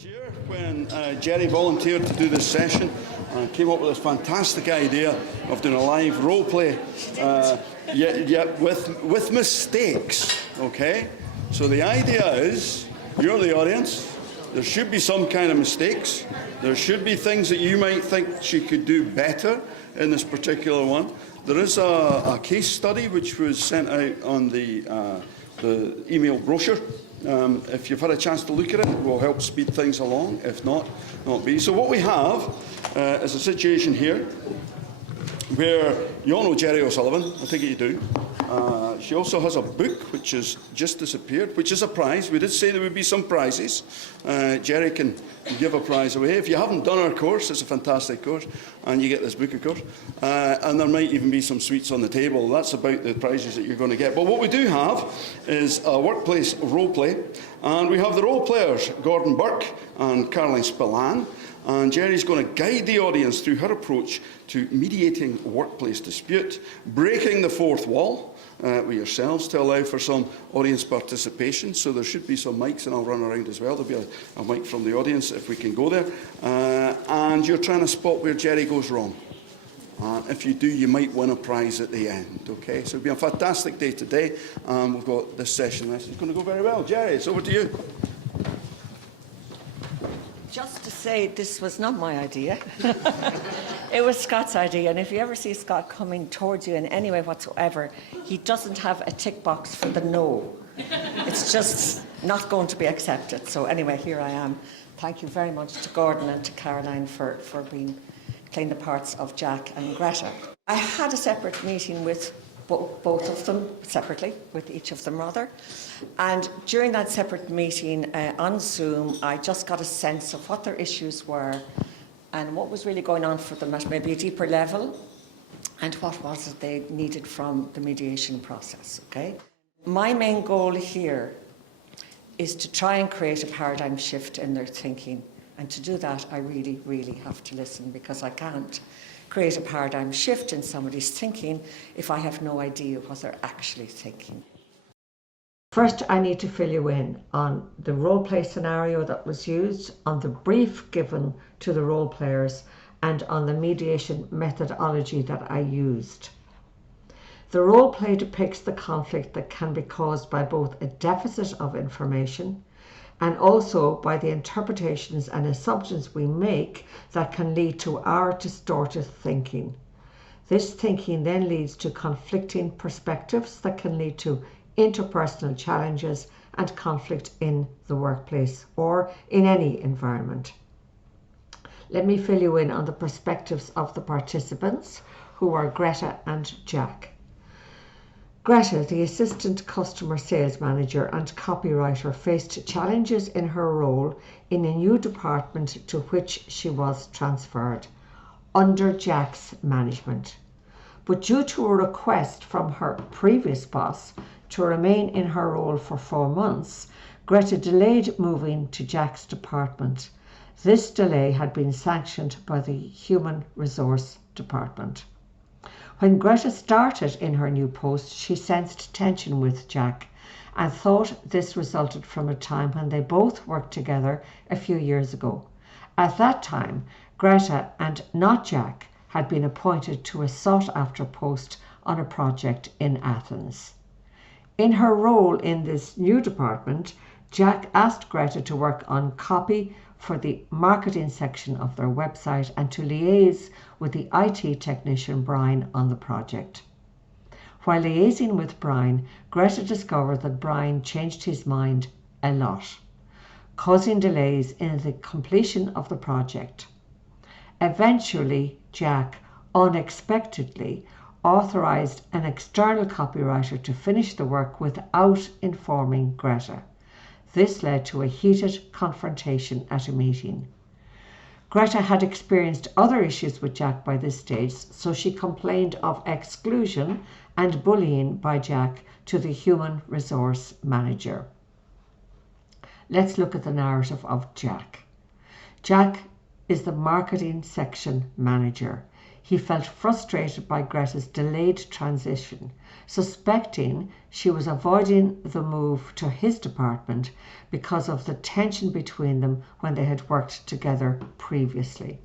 This year, when Gerry volunteered to do this session, came up with this fantastic idea of doing a live role play, yet with mistakes. Okay, so the idea is you're the audience. There should be some kind of mistakes. There should be things that you might think she could do better in this particular one. There is a case study which was sent out on the email brochure. If you've had a chance to look at it, it will help speed things along. If not, not be. So what we have is a situation here where you all know Gerry O'Sullivan. I think you do. She also has a book which has just disappeared, which is a prize. We did say there would be some prizes. Gerry can give a prize away. If you haven't done our course, it's a fantastic course, and you get this book, of course. And there might even be some sweets on the table. That's about the prizes that you're going to get. But what we do have is a workplace role play, and we have the role players, Gordon Burke and Caroline Spillane. And Gerry's going to guide the audience through her approach to mediating a workplace dispute, breaking the fourth wall with yourselves to allow for some audience participation. So there should be some mics, and I'll run around as well. There'll be a mic from the audience if we can go there. And you're trying to spot where Gerry goes wrong. If you do, you might win a prize at the end. Okay, so it'll be a fantastic day today. We've got this session. This is going to go very well. Gerry, it's over to you. Just to say, this was not my idea. It was Scott's idea, and if you ever see Scott coming towards you in any way whatsoever, he doesn't have a tick box for the no. It's just not going to be accepted. So anyway, here I am. Thank you very much to Gordon and to Caroline for playing the parts of Jack and Greta. I had a separate meeting with both of them separately, with each of them rather. And during that separate meeting on Zoom, I just got a sense of what their issues were and what was really going on for them at maybe a deeper level, and what was it they needed from the mediation process, okay? My main goal here is to try and create a paradigm shift in their thinking. And to do that, I really, really have to listen, because I can't create a paradigm shift in somebody's thinking if I have no idea what they're actually thinking. First, I need to fill you in on the role play scenario that was used, on the brief given to the role players, and on the mediation methodology that I used. The role play depicts the conflict that can be caused by both a deficit of information and also by the interpretations and assumptions we make that can lead to our distorted thinking. This thinking then leads to conflicting perspectives that can lead to interpersonal challenges and conflict in the workplace or in any environment. Let me fill you in on the perspectives of the participants, who are Greta and Jack. Greta, the assistant customer sales manager and copywriter, faced challenges in her role in a new department to which she was transferred, under Jack's management. But due to a request from her previous boss to remain in her role for 4 months, Greta delayed moving to Jack's department. This delay had been sanctioned by the Human Resource Department. When Greta started in her new post, she sensed tension with Jack and thought this resulted from a time when they both worked together a few years ago. At that time, Greta and not Jack had been appointed to a sought-after post on a project in Athens. In her role in this new department, Jack asked Greta to work on copy for the marketing section of their website and to liaise with the IT technician Brian on the project. While liaising with Brian, Greta discovered that Brian changed his mind a lot, causing delays in the completion of the project. Eventually, Jack unexpectedly authorized an external copywriter to finish the work without informing Greta. This led to a heated confrontation at a meeting. Greta had experienced other issues with Jack by this stage, so she complained of exclusion and bullying by Jack to the human resource manager. Let's look at the narrative of Jack. Jack is the marketing section manager. he felt frustrated by Greta's delayed transition, suspecting she was avoiding the move to his department because of the tension between them when they had worked together previously.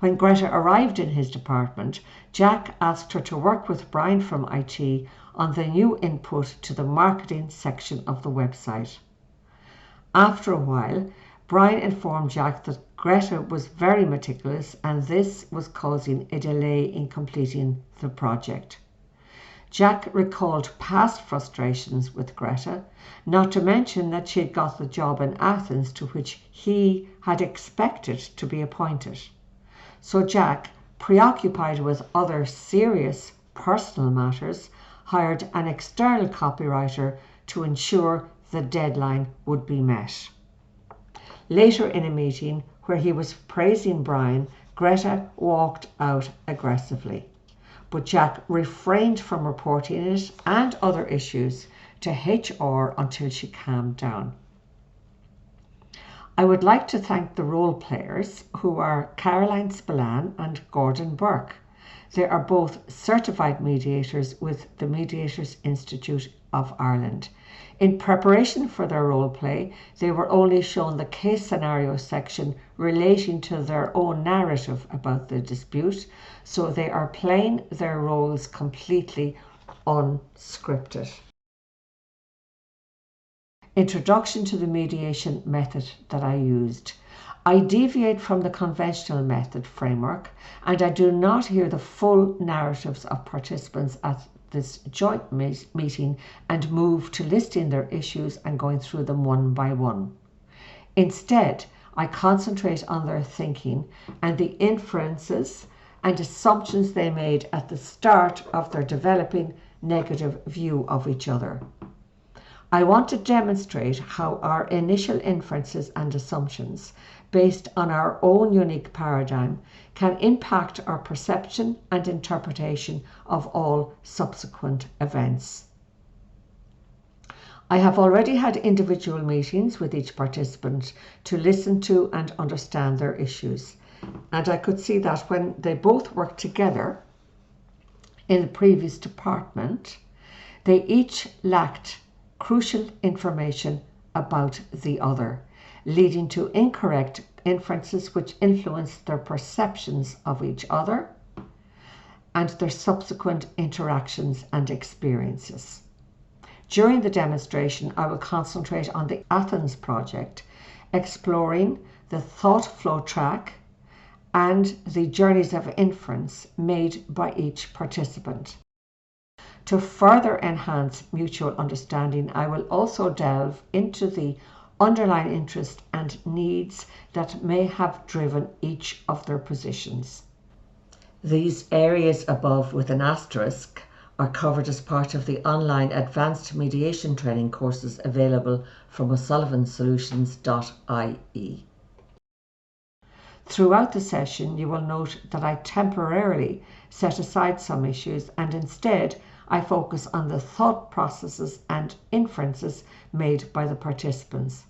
When Greta arrived in his department, Jack asked her to work with Brian from IT on the new input to the marketing section of the website. After a while, Brian informed Jack that Greta was very meticulous and this was causing a delay in completing the project. Jack recalled past frustrations with Greta, not to mention that she had got the job in Athens to which he had expected to be appointed. So Jack, preoccupied with other serious personal matters, hired an external copywriter to ensure the deadline would be met. Later in a meeting where he was praising Brian, Greta walked out aggressively, but Jack refrained from reporting it and other issues to HR until she calmed down. I would like to thank the role players, who are Caroline Spillane and Gordon Burke. They are both certified mediators with the Mediators Institute of Ireland. In preparation for their role play, they were only shown the case scenario section relating to their own narrative about the dispute, so they are playing their roles completely unscripted. Introduction to the mediation method that I used. I deviate from the conventional method framework, and I do not hear the full narratives of participants at this joint meeting and move to listing their issues and going through them one by one. Instead, I concentrate on their thinking and the inferences and assumptions they made at the start of their developing negative view of each other. I want to demonstrate how our initial inferences and assumptions, based on our own unique paradigm, can impact our perception and interpretation of all subsequent events. I have already had individual meetings with each participant to listen to and understand their issues, and I could see that when they both worked together in the previous department, they each lacked crucial information about the other, leading to incorrect inferences which influenced their perceptions of each other and their subsequent interactions and experiences. During the demonstration, I will concentrate on the Athens project, exploring the thought flow track and the journeys of inference made by each participant. To further enhance mutual understanding, I will also delve into the underlying interest and needs that may have driven each of their positions. These areas above with an asterisk are covered as part of the online advanced mediation training courses available from osullivansolutions.ie. Throughout the session, you will note that I temporarily set aside some issues and instead I focus on the thought processes and inferences made by the participants.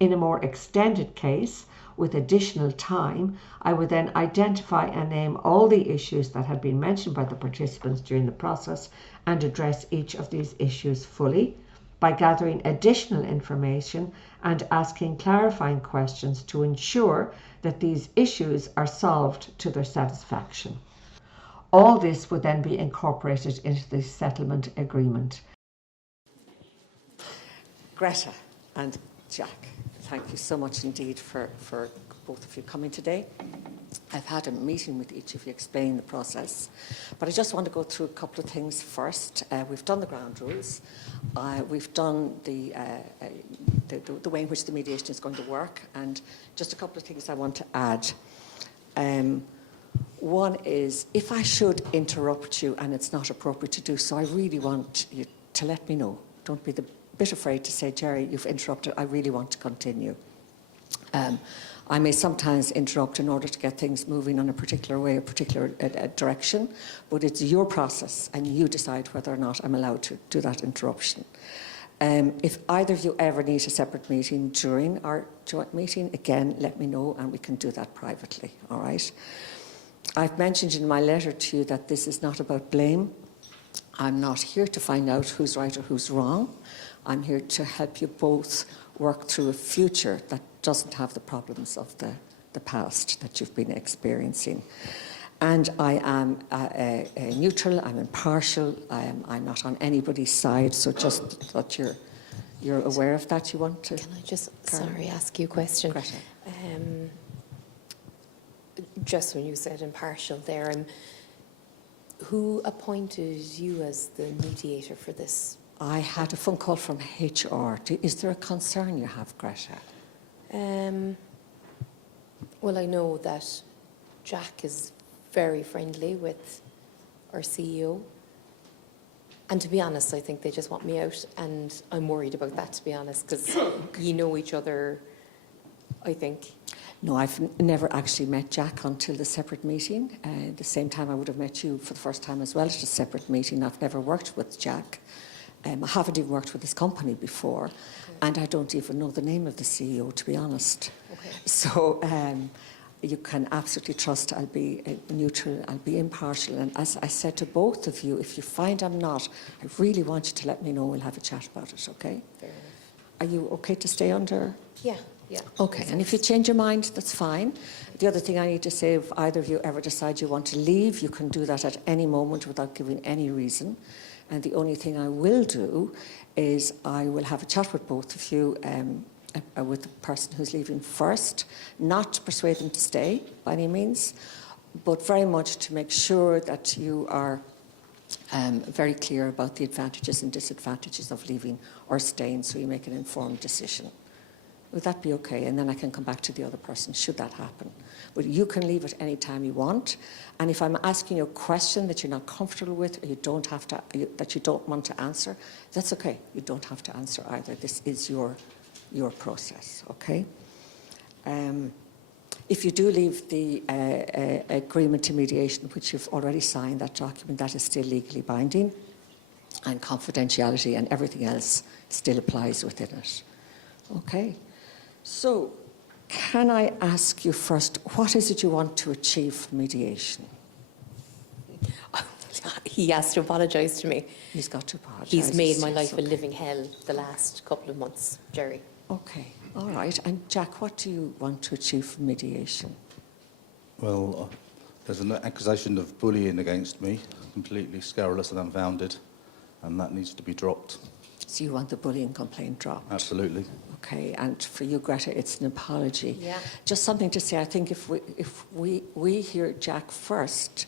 In a more extended case, with additional time, I would then identify and name all the issues that had been mentioned by the participants during the process and address each of these issues fully by gathering additional information and asking clarifying questions to ensure that these issues are solved to their satisfaction. All this would then be incorporated into the settlement agreement. Greta and Jack, thank you so much indeed for both of you coming today. I've had a meeting with each of you explaining the process, but I just want to go through a couple of things first. We've done the ground rules. We've done the way in which the mediation is going to work, and just a couple of things I want to add. One is, if I should interrupt you and it's not appropriate to do so, I really want you to let me know. Don't be a bit afraid to say, Gerry, you've interrupted, I really want to continue. I may sometimes interrupt in order to get things moving on a particular way, a particular direction, but it's your process and you decide whether or not I'm allowed to do that interruption. If either of you ever need a separate meeting during our joint meeting, again, let me know and we can do that privately, all right? I've mentioned in my letter to you that this is not about blame. I'm not here to find out who's right or who's wrong. I'm here to help you both work through a future that doesn't have the problems of the past that you've been experiencing. And I am neutral, I'm impartial, I'm not on anybody's side, so just that you're aware of that. You want to... Can I just, ask you a question? Just when you said impartial there, who appointed you as the mediator for this? I had a phone call from HR. Is there a concern you have, Greta? Well, I know that Jack is very friendly with our CEO. And to be honest, I think they just want me out, and I'm worried about that, to be honest, because you know each other, I think. No, I've never actually met Jack until the separate meeting. The same time I would have met you for the first time as well at a separate meeting. I've never worked with Jack. I haven't even worked with his company before, and I don't even know the name of the CEO, to be honest. Okay. So you can absolutely trust I'll be neutral, I'll be impartial, and as I said to both of you, if you find I'm not, I really want you to let me know. We'll have a chat about it, okay? Fair enough. Are you okay to stay under? Yeah. Yeah. Okay, and if you change your mind, that's fine. The other thing I need to say, if either of you ever decide you want to leave, you can do that at any moment without giving any reason. And the only thing I will do is I will have a chat with both of you, with the person who's leaving first, not to persuade them to stay by any means, but very much to make sure that you are very clear about the advantages and disadvantages of leaving or staying, so you make an informed decision. Would that be okay? And then I can come back to the other person, should that happen. But you can leave at any time you want. And if I'm asking you a question that you're not comfortable with, or you don't have to, that you don't want to answer, that's okay. You don't have to answer either. This is your process, okay? If you do leave the agreement to mediation, which you've already signed, that document, that is still legally binding, and confidentiality and everything else still applies within it. Okay. So, can I ask you first, what is it you want to achieve from mediation? He has to apologise to me. He's got to apologise. He's made my life okay. a living hell the last couple of months, Gerry. Okay, all right. And Jack, what do you want to achieve from mediation? Well, there's an accusation of bullying against me, completely scurrilous and unfounded, and that needs to be dropped. So you want the bullying complaint dropped? Absolutely. Okay, and for you, Greta, it's an apology. Yeah. Just something to say. I think if we hear Jack first,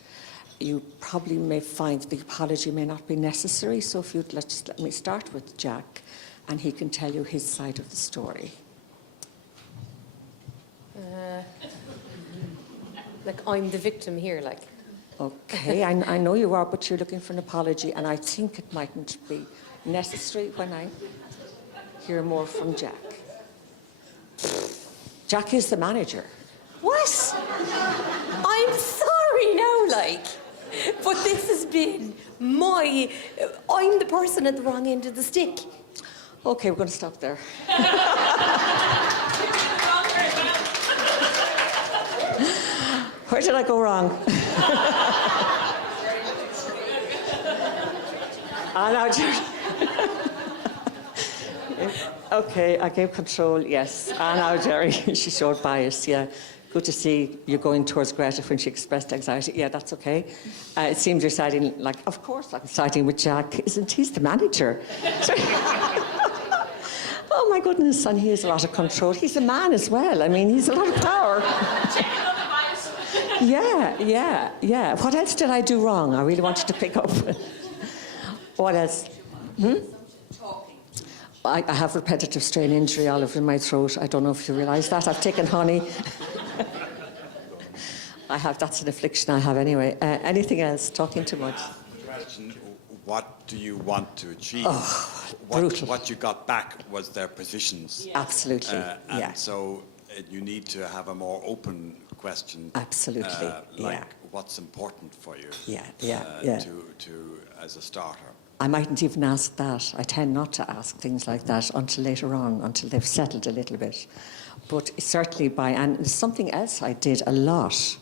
you probably may find the apology may not be necessary. So if you'd let me start with Jack, and he can tell you his side of the story. Like, I'm the victim here, like. Okay, I know you are, but you're looking for an apology, and I think it mightn't be necessary when I hear more from Jack. Jack is the manager. What? I'm sorry now, like. But this has been I'm the person at the wrong end of the stick. Okay, we're going to stop there. Where did I go wrong? Okay, I gave control, yes. Now, Gerry, she showed bias, yeah. Good to see you going towards Greta when she expressed anxiety. Yeah, that's okay. It seems you're siding, like, of course I'm siding with Jack. Isn't he the manager? Oh, my goodness, and he has a lot of control. He's a man as well. I mean, he's a lot of power. Yeah. What else did I do wrong? I really wanted to pick up. What else? I have repetitive strain injury all over my throat. I don't know if you realise that. I've taken honey. That's an affliction I have anyway. Anything else? Talking too much? What do you want to achieve? Brutal. What you got back was their positions. Absolutely, and so you need to have a more open question. Absolutely, what's important for you? To as a starter. I mightn't even ask that. I tend not to ask things like that until later on, until they've settled a little bit. But certainly and there's something else I did a lot.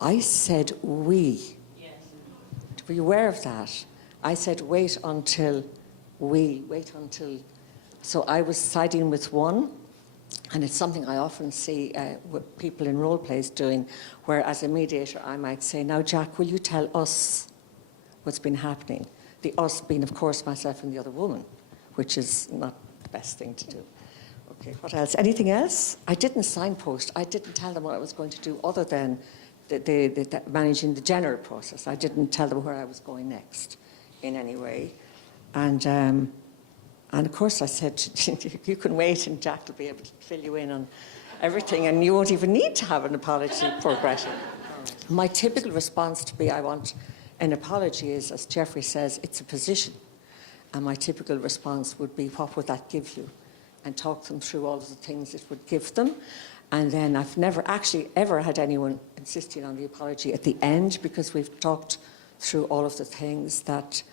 I said we. Yes. Were you aware of that? I said wait until. So I was siding with one, and it's something I often see with people in role plays doing, where as a mediator I might say, now Jack, will you tell us what's been happening? The us being, of course, myself and the other woman, which is not the best thing to do. Okay, what else? Anything else? I didn't signpost. I didn't tell them what I was going to do other than the managing the general process. I didn't tell them where I was going next in any way. And of course I said, you can wait and Jack will be able to fill you in on everything and you won't even need to have an apology for Greta. My typical response to be, I want an apology is, as Jeffrey says, it's a position. And my typical response would be, what would that give you? And talk them through all of the things it would give them. And then I've never actually ever had anyone insisting on the apology at the end, because we've talked through all of the things that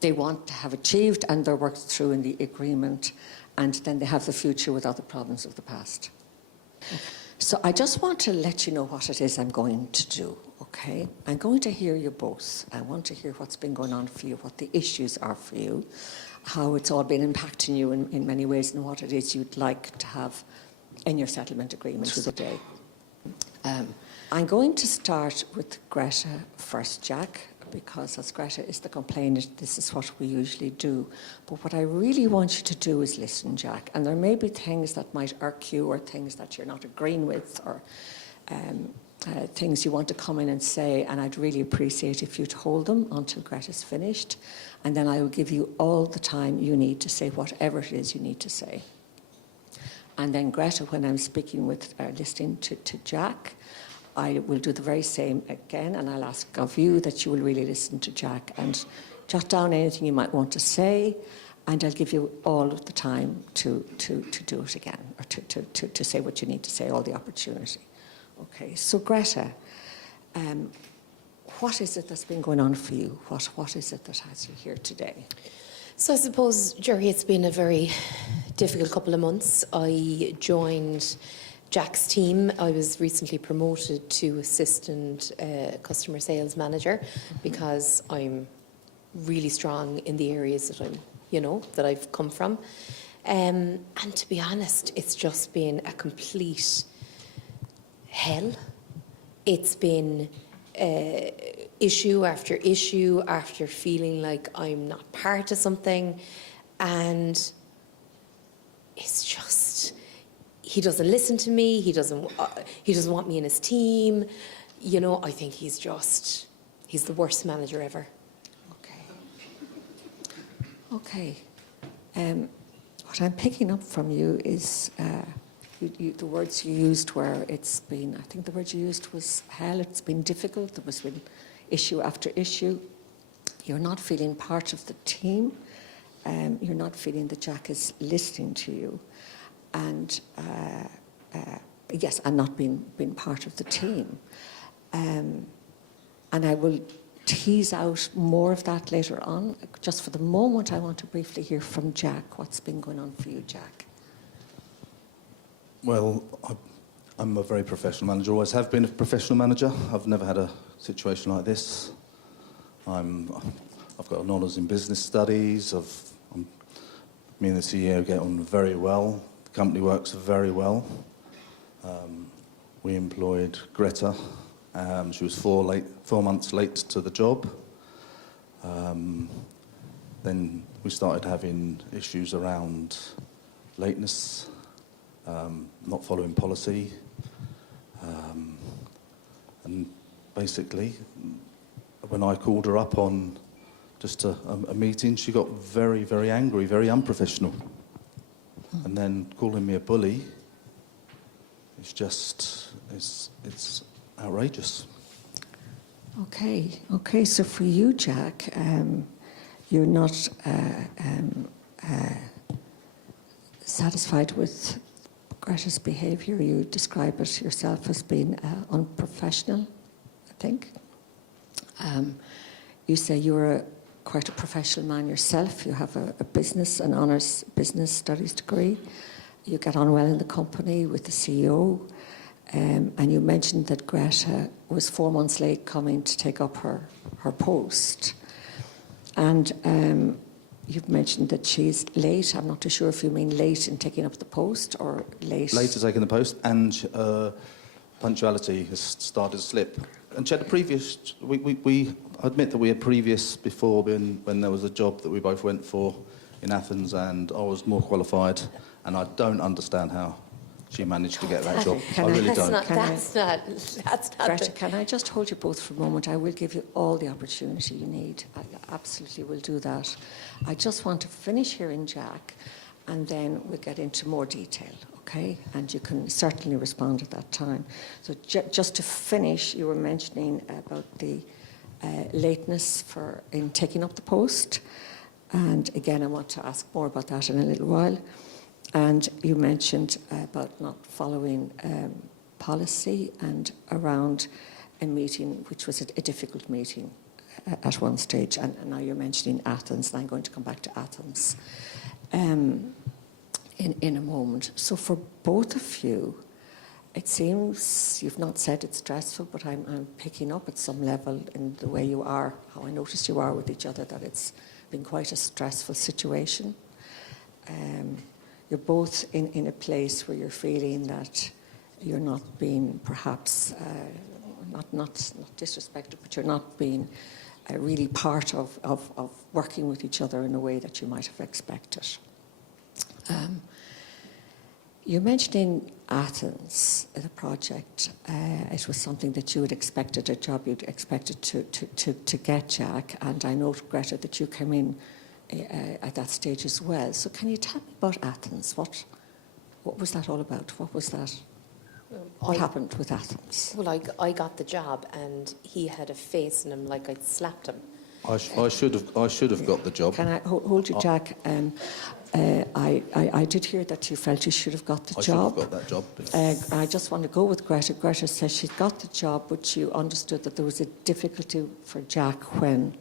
they want to have achieved and they're worked through in the agreement, and then they have the future without the problems of the past. So I just want to let you know what it is I'm going to do, okay? I'm going to hear you both. I want to hear what's been going on for you, what the issues are for you, how it's all been impacting you in many ways, and what it is you'd like to have in your settlement agreement for the day. I'm going to start with Greta first, Jack, because as Greta is the complainant, this is what we usually do. But what I really want you to do is listen, Jack. And there may be things that might irk you, or things that you're not agreeing with, or things you want to come in and say, and I'd really appreciate if you'd hold them until Greta's finished. And then I will give you all the time you need to say whatever it is you need to say. And then Greta, when I'm speaking with, listening to Jack, I will do the very same again, and I'll ask of you that you will really listen to Jack and jot down anything you might want to say, and I'll give you all of the time to do it again, or to say what you need to say, all the opportunity. Okay, so Greta, what is it that's been going on for you? What is it that has you here today? So I suppose, Gerry, it's been a very difficult couple of months. I joined Jack's team. I was recently promoted to assistant customer sales manager, because I'm really strong in the areas that that I've come from. And to be honest, it's just been a complete hell. It's been issue after feeling like I'm not part of something, and it's just, he doesn't listen to me. He doesn't want me in his team. I think he's the worst manager ever. Okay. What I'm picking up from you is the words you used were, it's been, I think the word you used was hell. It's been difficult. There was been issue after issue. You're not feeling part of the team. You're not feeling that Jack is listening to you. And yes, and not being part of the team. And I will tease out more of that later on. Just for the moment, I want to briefly hear from Jack. What's been going on for you, Jack? Well, I'm a very professional manager, always have been a professional manager. I've never had a situation like this. I've got an honours in business studies. Me and the CEO get on very well. The company works very well. We employed Greta. She was 4 months late to the job. Then we started having issues around lateness, not following policy. And basically, when I called her up on just a meeting, she got very, very angry, very unprofessional. And then calling me a bully, it's outrageous. Okay. So for you, Jack, you're not satisfied with Greta's behaviour. You describe it yourself as being unprofessional, I think. You say you're quite a professional man yourself. You have a business, an honours business studies degree. You get on well in the company with the CEO. And you mentioned that Greta was 4 months late coming to take up her post. And you've mentioned that she's late. I'm not too sure if you mean late in taking up the post or late. Late to taking the post, and punctuality has started to slip. And she had a previous. We admit that we had previous before when there was a job that we both went for in Athens, and I was more qualified, and I don't understand how she managed to get that job. I really don't. That's not. Greta, can I just hold you both for a moment? I will give you all the opportunity you need. I absolutely will do that. I just want to finish hearing Jack, and then we'll get into more detail, okay? And you can certainly respond at that time. So just to finish, you were mentioning about the lateness in taking up the post. And again, I want to ask more about that in a little while. And you mentioned about not following policy and around a meeting, which was a difficult meeting at one stage. And now you're mentioning Athens, and I'm going to come back to Athens in a moment. So for both of you, it seems you've not said it's stressful, but I'm picking up at some level in the way you are, how I noticed you are with each other, that it's been quite a stressful situation. You're both in a place where you're feeling that you're not being perhaps, not disrespected, but you're not being really part of working with each other in a way that you might have expected. You mentioned in Athens, the project, it was something that you had expected, a job you'd expected to get, Jack, and I note, Greta, that you came in at that stage as well. So can you tell me about Athens? What was that all about? What was that? What happened with Athens? Well, I got the job, and he had a face in him like I'd slapped him. I should have got the job. Can I hold you, Jack? I did hear that you felt you should have got the job. I should have got that job. I just want to go with Greta. Greta says she got the job, but you understood that there was a difficulty for Jack when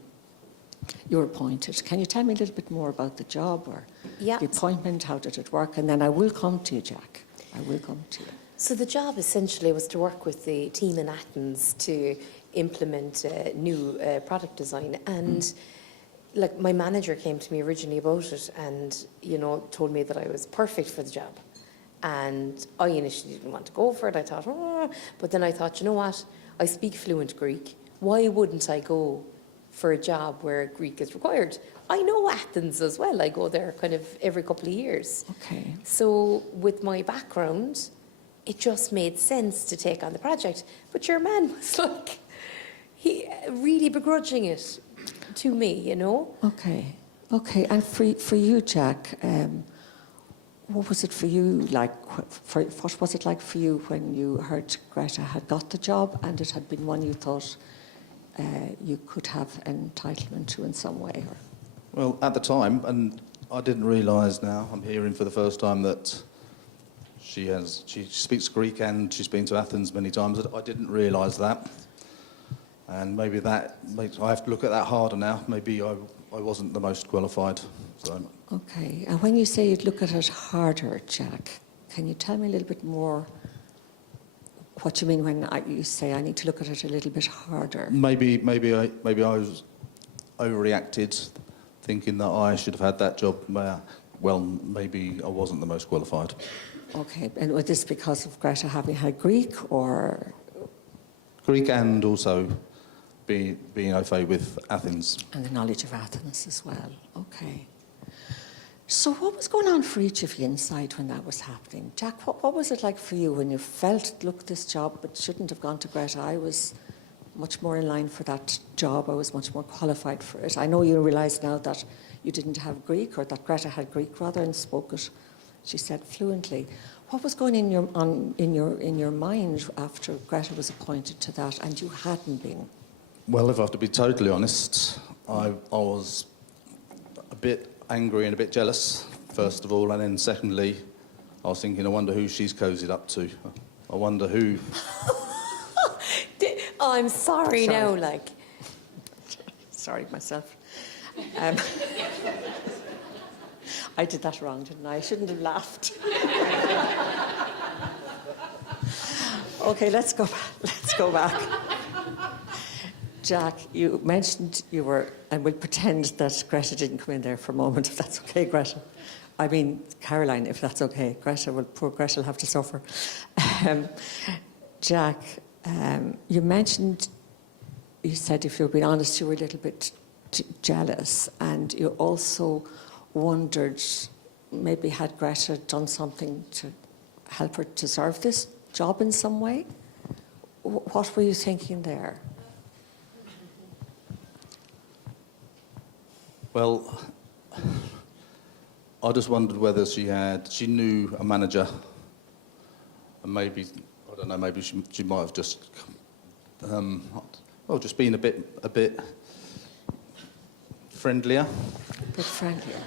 you were appointed. Can you tell me a little bit more about the job or the appointment? How did it work? And then I will come to you, Jack. I will come to you. So the job essentially was to work with the team in Athens to implement new product design. And like, my manager came to me originally about it and, told me that I was perfect for the job. And I initially didn't want to go for it. I thought, but then I thought, you know what? I speak fluent Greek. Why wouldn't I go for a job where Greek is required? I know Athens as well. I go there kind of every couple of years. Okay. So with my background, it just made sense to take on the project. But your man was like, he really begrudging it to me, Okay. And for you, Jack, what was it for you like? What was it like for you when you heard Greta had got the job and it had been one you thought you could have entitlement to in some way? Or? Well, at the time, and I didn't realise now, I'm hearing for the first time that she speaks Greek and she's been to Athens many times. I didn't realise that. And maybe I have to look at that harder now. Maybe I wasn't the most qualified. So. Okay. And when you say you'd look at it harder, Jack, can you tell me a little bit more what you mean when you say I need to look at it a little bit harder? Maybe I was overreacted, thinking that I should have had that job. Well, maybe I wasn't the most qualified. Okay. And was this because of Greta having had Greek or? Greek and also being au fait with Athens. And the knowledge of Athens as well. Okay. So what was going on for each of you inside when that was happening? Jack, what was it like for you when you felt, look, this job, but shouldn't have gone to Greta? I was much more in line for that job. I was much more qualified for it. I know you realise now that you didn't have Greek, or that Greta had Greek rather, and spoke it, she said, fluently. What was going in your mind after Greta was appointed to that and you hadn't been? Well, if I have to be totally honest, I was a bit angry and a bit jealous, first of all, and then secondly, I was thinking, I wonder who she's cozied up to. I wonder who... I'm sorry now, like... Sorry myself. I did that wrong, didn't I? I shouldn't have laughed. Okay, let's go back. Jack, you mentioned you were, and we'll pretend that Greta didn't come in there for a moment, if that's okay, Greta. I mean, Caroline, if that's okay. Poor Greta will have to suffer. Jack, you mentioned, you said if you're being honest, you were a little bit jealous, and you also wondered maybe had Greta done something to help her to serve this job in some way? What were you thinking there? Well, I just wondered whether she knew a manager, and maybe, I don't know, maybe she might have just, just been a bit friendlier. A bit friendlier.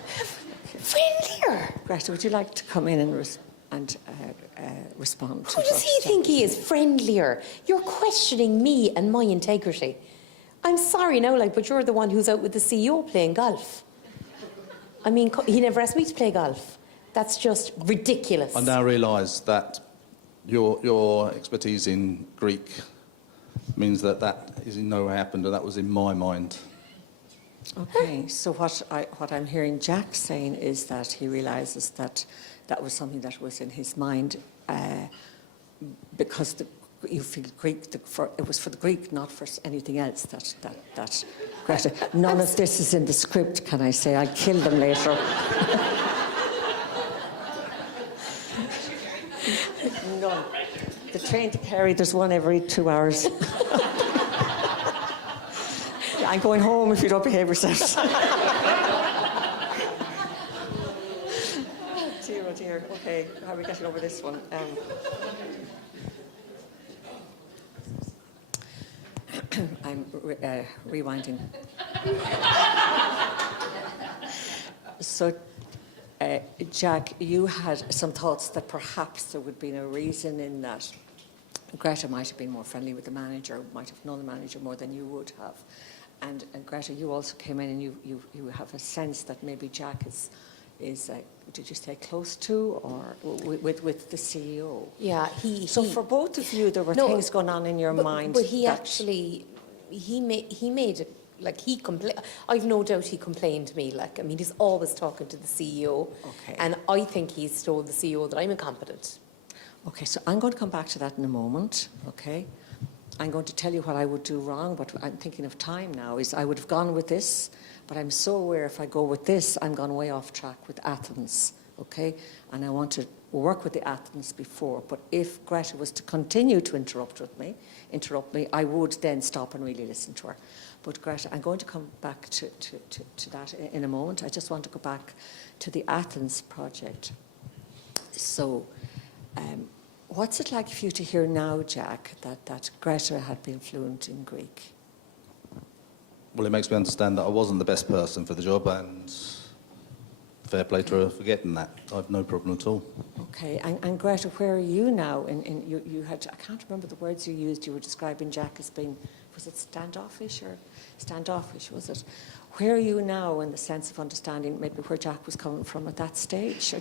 Okay. Friendlier? Greta, would you like to come in and respond to Who does he think he is? Friendlier? You're questioning me and my integrity. I'm sorry now, but you're the one who's out with the CEO playing golf. I mean, he never asked me to play golf. That's just ridiculous. I now realise that your expertise in Greek means that is in no way happened, and that was in my mind. Okay, so what I'm hearing Jack saying is that he realises that was something that was in his mind because you feel Greek. It was for the Greek, not for anything else. That Greta. None of this is in the script. Can I say? I'll kill them later. None. The train to Kerry. There's one every 2 hours. I'm going home if you don't behave yourselves. Oh dear. Okay, how are we getting over this one? I'm rewinding. So, Jack, you had some thoughts that perhaps there would be a reason in that Greta might have been more friendly with the manager, might have known the manager more than you would have. And Greta, you also came in and you have a sense that maybe Jack is did you say close to or with the CEO? Yeah, So for both of you, there were things going on in your mind. But he actually, he made it, he complained. I've no doubt he complained to me. I mean, he's always talking to the CEO. Okay. And I think he's told the CEO that I'm incompetent. Okay, so I'm going to come back to that in a moment, okay? I'm going to tell you what I would do wrong, but I'm thinking of time now, is I would have gone with this, but I'm so aware if I go with this, I'm gone way off track with Athens, okay? And I want to work with the Athens before, but if Greta was to continue to interrupt me, I would then stop and really listen to her. But Greta, I'm going to come back to that in a moment. I just want to go back to the Athens project. So, what's it like for you to hear now, Jack, that Greta had been fluent in Greek? Well, it makes me understand that I wasn't the best person for the job, and fair play to her for getting that. I have no problem at all. Okay, and Greta, where are you now? You had, I can't remember the words you used. You were describing Jack as being, was it standoffish, was it? Where are you now in the sense of understanding maybe where Jack was coming from at that stage? Or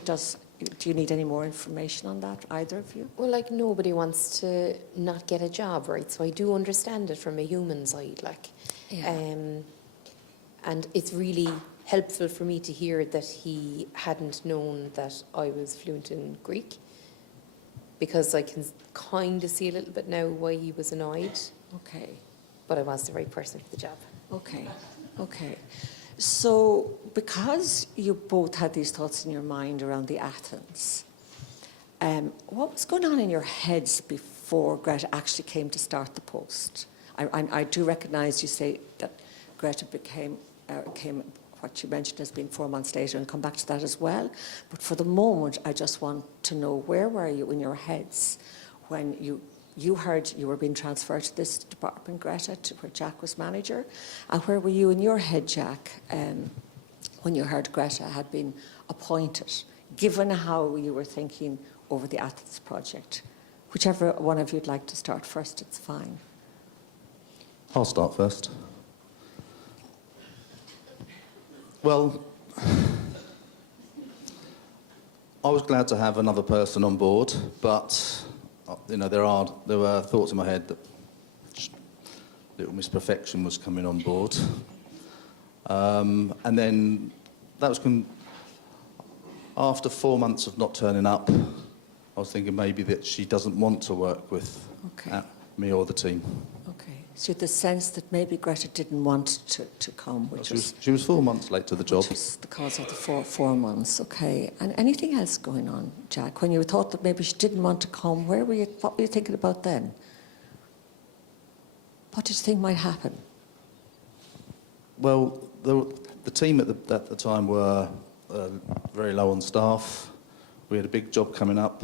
do you need any more information on that, either of you? Well, nobody wants to not get a job, right? So I do understand it from a human side, Yeah. And it's really helpful for me to hear that he hadn't known that I was fluent in Greek, because I can kind of see a little bit now why he was annoyed. Okay. But I was the right person for the job. Okay. So, because you both had these thoughts in your mind around the Athens, what was going on in your heads before Greta actually came to start the post? I do recognise you say that Greta came what you mentioned as being 4 months later, and come back to that as well. But for the moment, I just want to know, where were you in your heads when you heard you were being transferred to this department, Greta, to where Jack was manager? And where were you in your head, Jack, when you heard Greta had been appointed, given how you were thinking over the Athens project? Whichever one of you'd like to start first, it's fine. I'll start first. Well, I was glad to have another person on board, but you know, there were thoughts in my head that little Miss Perfection was coming on board. And then that was after 4 months of not turning up, I was thinking maybe that she doesn't want to work with me or the team. Okay. So the sense that maybe Greta didn't want to come, She was 4 months late to the job. Which was the cause of the four months, okay. And anything else going on, Jack? When you thought that maybe she didn't want to come, what were you thinking about then? What did you think might happen? Well, the team at the time were very low on staff. We had a big job coming up.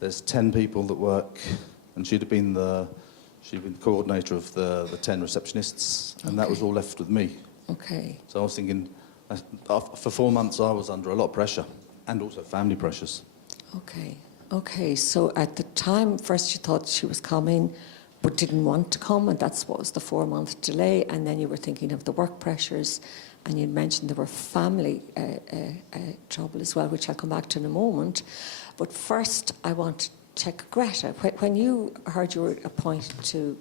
There's 10 people that work, and she'd been the coordinator of the 10 receptionists, and that was all left with me. Okay. So I was thinking, for 4 months I was under a lot of pressure, and also family pressures. Okay. Okay, so at the time, first you thought she was coming, but didn't want to come, and that's what was the 4 month delay, and then you were thinking of the work pressures, and you mentioned there were family trouble as well, which I'll come back to in a moment. But first, I want to check Greta. When you heard you were appointed to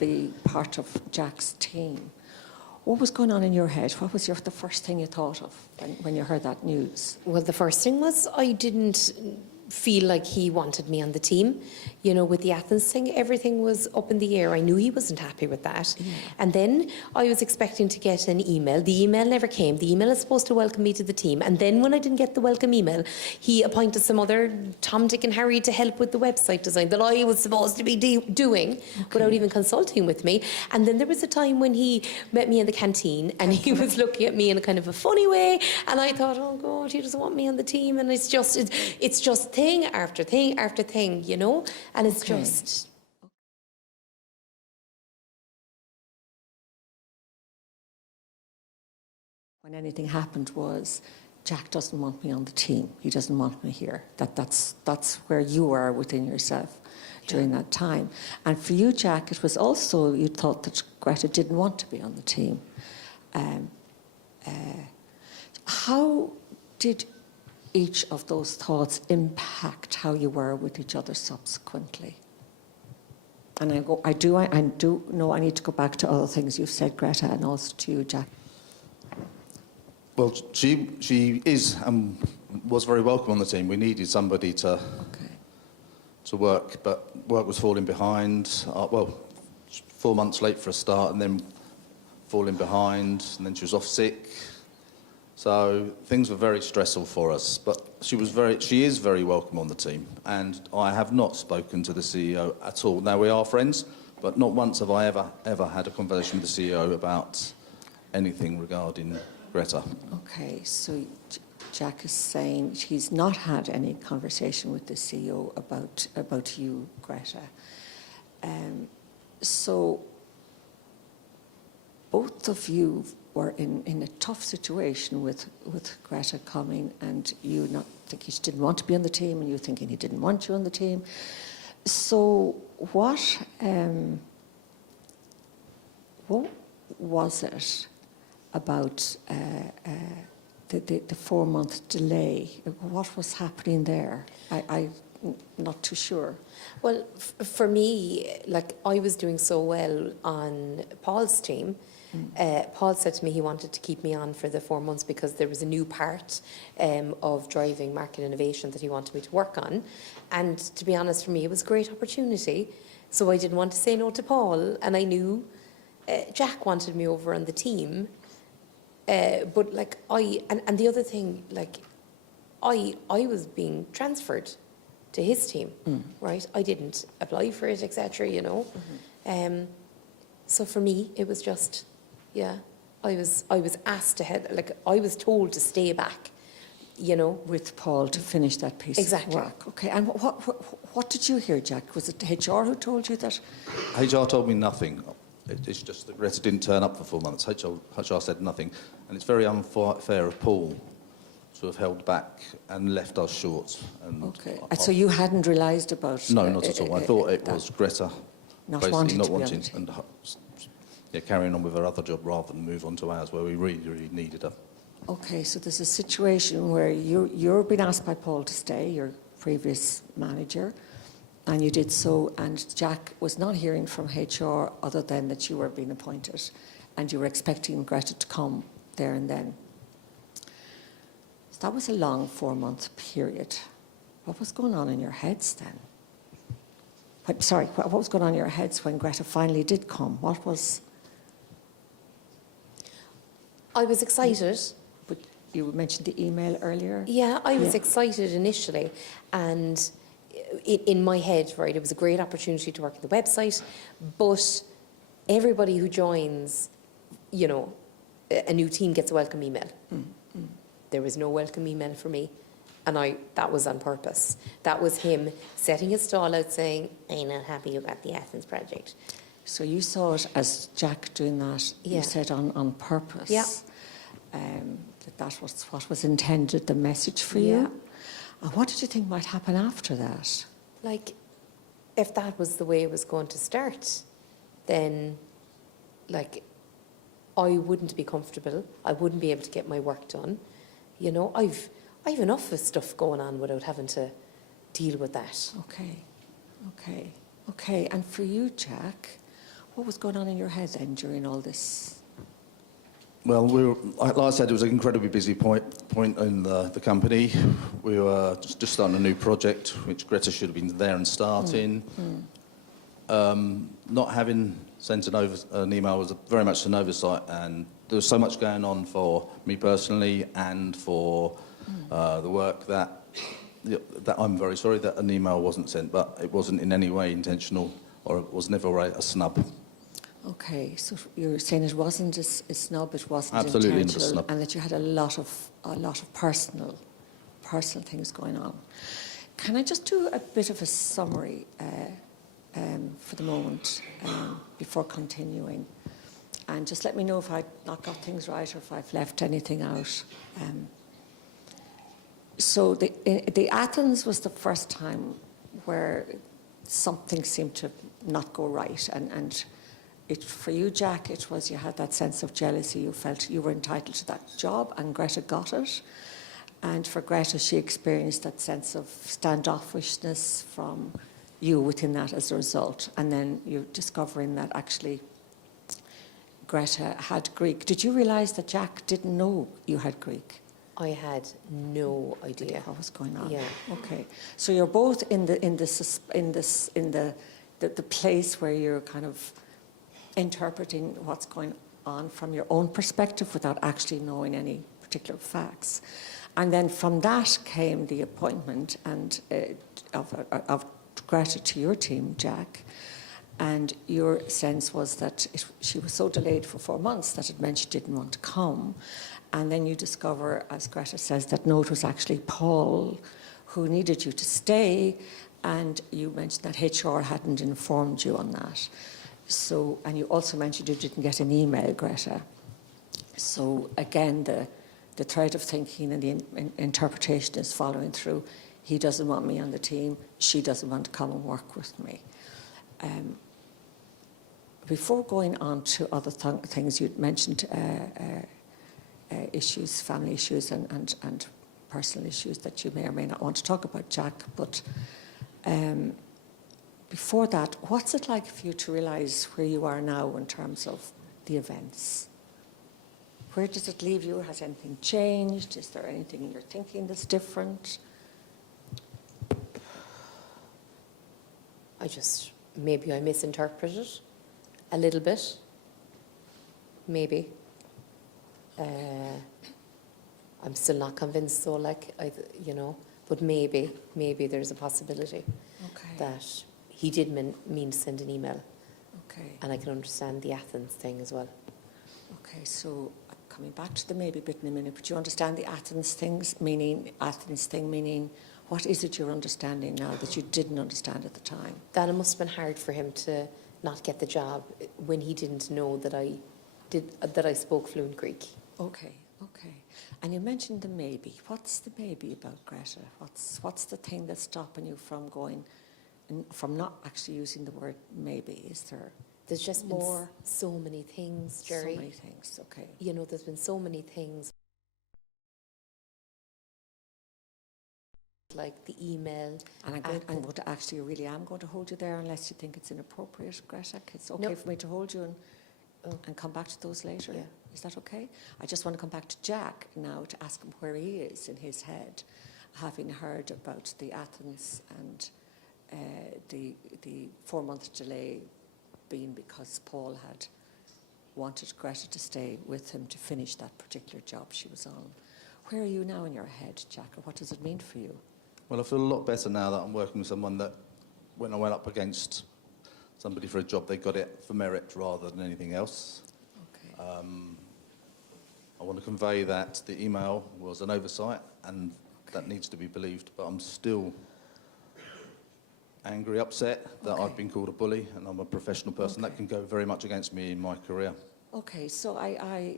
be part of Jack's team, what was going on in your head? What was the first thing you thought of when you heard that news? Well, the first thing was I didn't feel like he wanted me on the team. You know, with the Athens thing, everything was up in the air. I knew he wasn't happy with that. Yeah. And then I was expecting to get an email. The email never came. The email is supposed to welcome me to the team. And then when I didn't get the welcome email, he appointed some other Tom, Dick and Harry to help with the website design that I was supposed to be doing without even consulting with me. And then there was a time when he met me in the canteen and he was looking at me in a kind of a funny way. And I thought, oh God, he doesn't want me on the team. And it's just thing after thing after thing, you know? And it's just... When anything happened was, Jack doesn't want me on the team. He doesn't want me here. That's where you are within yourself during that time. And for you, Jack, it was also, you thought that Greta didn't want to be on the team. How did each of those thoughts impact how you were with each other subsequently? And I do know I need to go back to other things you've said, Greta, and also to you, Jack. Well, she is and was very welcome on the team. We needed somebody to work, but work was falling behind. 4 months late for a start, and then falling behind, and then she was off sick. So things were very stressful for us, but she is very welcome on the team, and I have not spoken to the CEO at all. Now, we are friends, but not once have I ever had a conversation with the CEO about anything regarding Greta. Okay, so Jack is saying he's not had any conversation with the CEO about you, Greta. So both of you were in a tough situation with Greta coming, and you not thinking she didn't want to be on the team, and you thinking he didn't want you on the team. So what was it about the 4 month delay? What was happening there? I'm not too sure. Well, for me, like, I was doing so well on Paul's team. Paul said to me he wanted to keep me on for the 4 months because there was a new part of driving market innovation that he wanted me to work on. And to be honest, for me, it was a great opportunity. So I didn't want to say no to Paul. And I knew Jack wanted me over on the team. But like and the other thing, like, I was being transferred to his team, right? I didn't apply for it, etc., you know. So for me, it was just, I was asked to head, like, I was told to stay back, you know. With Paul to finish that piece exactly. of work. Okay, and what did you hear, Jack? Was it HR who told you that? HR told me nothing. It's just that Greta didn't turn up for 4 months. HR said nothing. And it's very unfair of Paul to have held back and left us short. And so you hadn't realised about... No, not at all. I thought it was Greta not wanting and carrying on with her other job rather than move on to ours, where we really, really needed her. Okay, so there's a situation where you're being asked by Paul to stay, your previous manager, And you did so, and Jack was not hearing from HR other than that you were being appointed, and you were expecting Greta to come there and then. So that was a long 4-month period. What was going on in your heads then? What was going on in your heads when Greta finally did come? What was... I was excited. But you mentioned the email earlier. Yeah, I was excited initially, and in my head, right, it was a great opportunity to work on the website, but everybody who joins, you know, a new team gets a welcome email. There was no welcome email for me, and that was on purpose. That was him setting his stall out saying, "I'm not happy about the Athens project." So you saw it as Jack doing that, you said on purpose. Yeah. That was what was intended, the message for you. And what did you think might happen after that? Like, if that was the way it was going to start, then, like, I wouldn't be comfortable. I wouldn't be able to get my work done. You know, I've enough of stuff going on without having to deal with that. Okay. And for you, Jack, what was going on in your head then during all this? Well, like I said, it was an incredibly busy point in the company. We were just starting a new project, which Greta should have been there and starting. Not having sent an email was very much an oversight, and there was so much going on for me personally and for the work that I'm very sorry that an email wasn't sent, but it wasn't in any way intentional, or it was never a snub. Okay, so you're saying it wasn't a snub, it wasn't Absolutely intentional, not a snub. and that you had a lot of personal things going on. Can I just do a bit of a summary for the moment before continuing, and just let me know if I've not got things right or if I've left anything out. So the Athens was the first time where something seemed to not go right, and for you, Jack, it was you had that sense of jealousy. You felt you were entitled to that job, and Greta got it. And for Greta, she experienced that sense of standoffishness from you within that as a result. And then you're discovering that actually Greta had Greek. Did you realise that Jack didn't know you had Greek? I had no idea what was going on. Yeah. Okay. So you're both in the place where you're kind of interpreting what's going on from your own perspective without actually knowing any particular facts. And then from that came the appointment of Greta to your team, Jack. And your sense was that she was so delayed for 4 months that it meant she didn't want to come. And then you discover, as Greta says, that no, it was actually Paul who needed you to stay. And you mentioned that HR hadn't informed you on that. So, and you also mentioned you didn't get an email, Greta. So again, the thread of thinking and the interpretation is following through. He doesn't want me on the team. She doesn't want to come and work with me. Before going on to other things, you'd mentioned issues, family issues and personal issues that you may or may not want to talk about, Jack. But before that, what's it like for you to realise where you are now in terms of the events? Where does it leave you? Has anything changed? Is there anything in your thinking that's different? Maybe I misinterpreted a little bit. Maybe. I'm still not convinced though, but maybe there's a possibility that he did mean to send an email. Okay. And I can understand the Athens thing as well. Okay, so coming back to the maybe bit in a minute, but you understand the Athens thing meaning what is it you're understanding now that you didn't understand at the time? That it must have been hard for him to not get the job when he didn't know that I spoke fluent Greek. Okay. And you mentioned the maybe. What's the maybe about Greta? What's the thing that's stopping you from not actually using the word maybe? Is there? There's just been so many things, Gerry. So many things, okay. There's been so many things. like the email. And I'm going to actually, really am going to hold you there unless you think it's inappropriate, Greta. It's okay No. for me to hold you and come back to those later. Yeah. Is that okay? I just want to come back to Jack now to ask him where he is in his head, having heard about the Athens and the 4-month delay being because Paul had wanted Greta to stay with him to finish that particular job she was on. Where are you now in your head, Jack, or what does it mean for you? Well, I feel a lot better now that I'm working with someone that, when I went up against somebody for a job, they got it for merit rather than anything else. Okay. I want to convey that the email was an oversight and that needs to be believed, but I'm still angry, upset that I've been called a bully, and I'm a professional person. That can go very much against me in my career. Okay, so I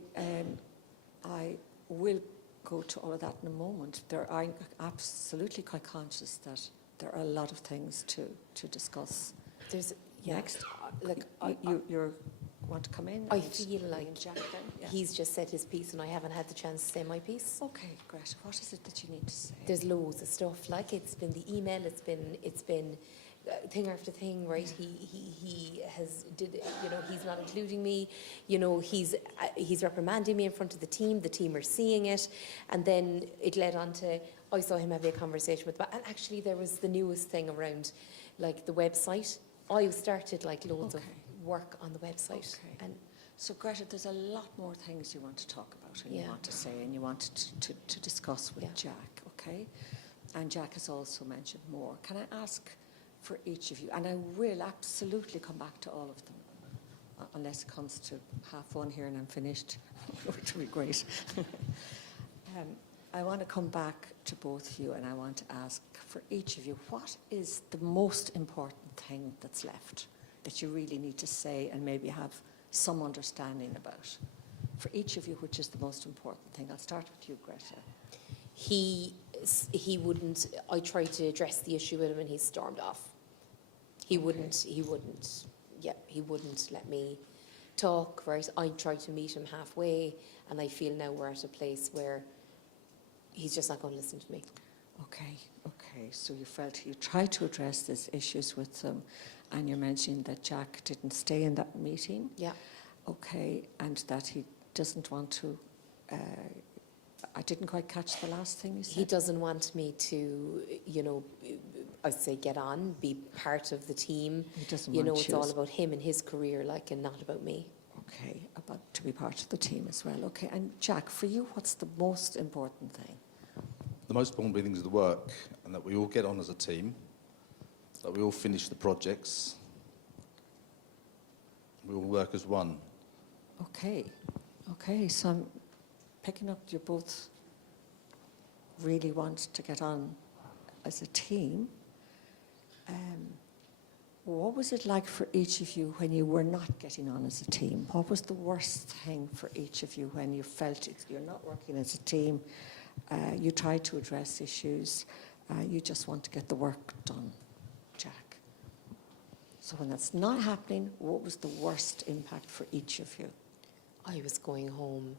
will go to all of that in a moment. I'm absolutely quite conscious that there are a lot of things to discuss. There's Next, you want to come in? I and feel like Jack then? Yeah. he's just said his piece and I haven't had the chance to say my piece. Okay, Greta, what is it that you need to say? There's loads of stuff, like it's been the email, it's been thing after thing, right? He has did, you know, he's not including me, you know, he's reprimanding me in front of the team are seeing it, and then it led on to, I saw him having a conversation with, and actually there was the newest thing around, like the website. I started like loads of work on the website. Okay. And so, Greta, there's a lot more things you want to talk about and you want to say and you want to discuss with Jack, okay? And Jack has also mentioned more. Can I ask for each of you, and I will absolutely come back to all of them, unless it comes to 1:30 here and I'm finished, which would be great. I want to come back to both of you and I want to ask for each of you, what is the most important thing that's left that you really need to say and maybe have some understanding about? For each of you, which is the most important thing? I'll start with you, Greta. he wouldn't, I tried to address the issue with him and he stormed off. He wouldn't let me talk, right? I tried to meet him halfway and I feel now we're at a place where he's just not going to listen to me. Okay. So you felt you tried to address these issues with them, and you're mentioning that Jack didn't stay in that meeting. Yeah. Okay, and that he doesn't want to. I didn't quite catch the last thing you said. He doesn't want me to, you know, I say get on, be part of the team. He doesn't you want know, to it's all about him and his career, like, and not about me. Okay, about to be part of the team as well. Okay, and Jack, for you, what's the most important thing? The most important thing is the work, and that we all get on as a team, that we all finish the projects, we all work as one. Okay, so I'm picking up you both really want to get on as a team. What was it like for each of you when you were not getting on as a team? What was the worst thing for each of you when you felt you're not working as a team? You tried to address issues. You just want to get the work done, Jack. So when that's not happening, what was the worst impact for each of you? I was going home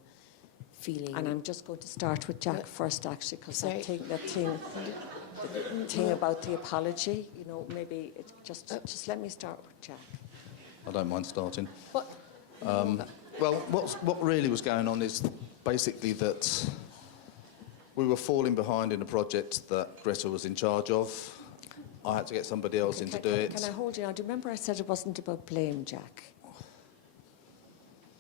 feeling... And I'm just going to start with Jack first, actually, because Sorry. the thing about the apology, you know, maybe just let me start with Jack. I don't mind starting. What? Well, what really was going on is basically that we were falling behind in a project that Greta was in charge of. I had to get somebody else in to do it. Can I hold you now? Do you remember I said it wasn't about blame, Jack?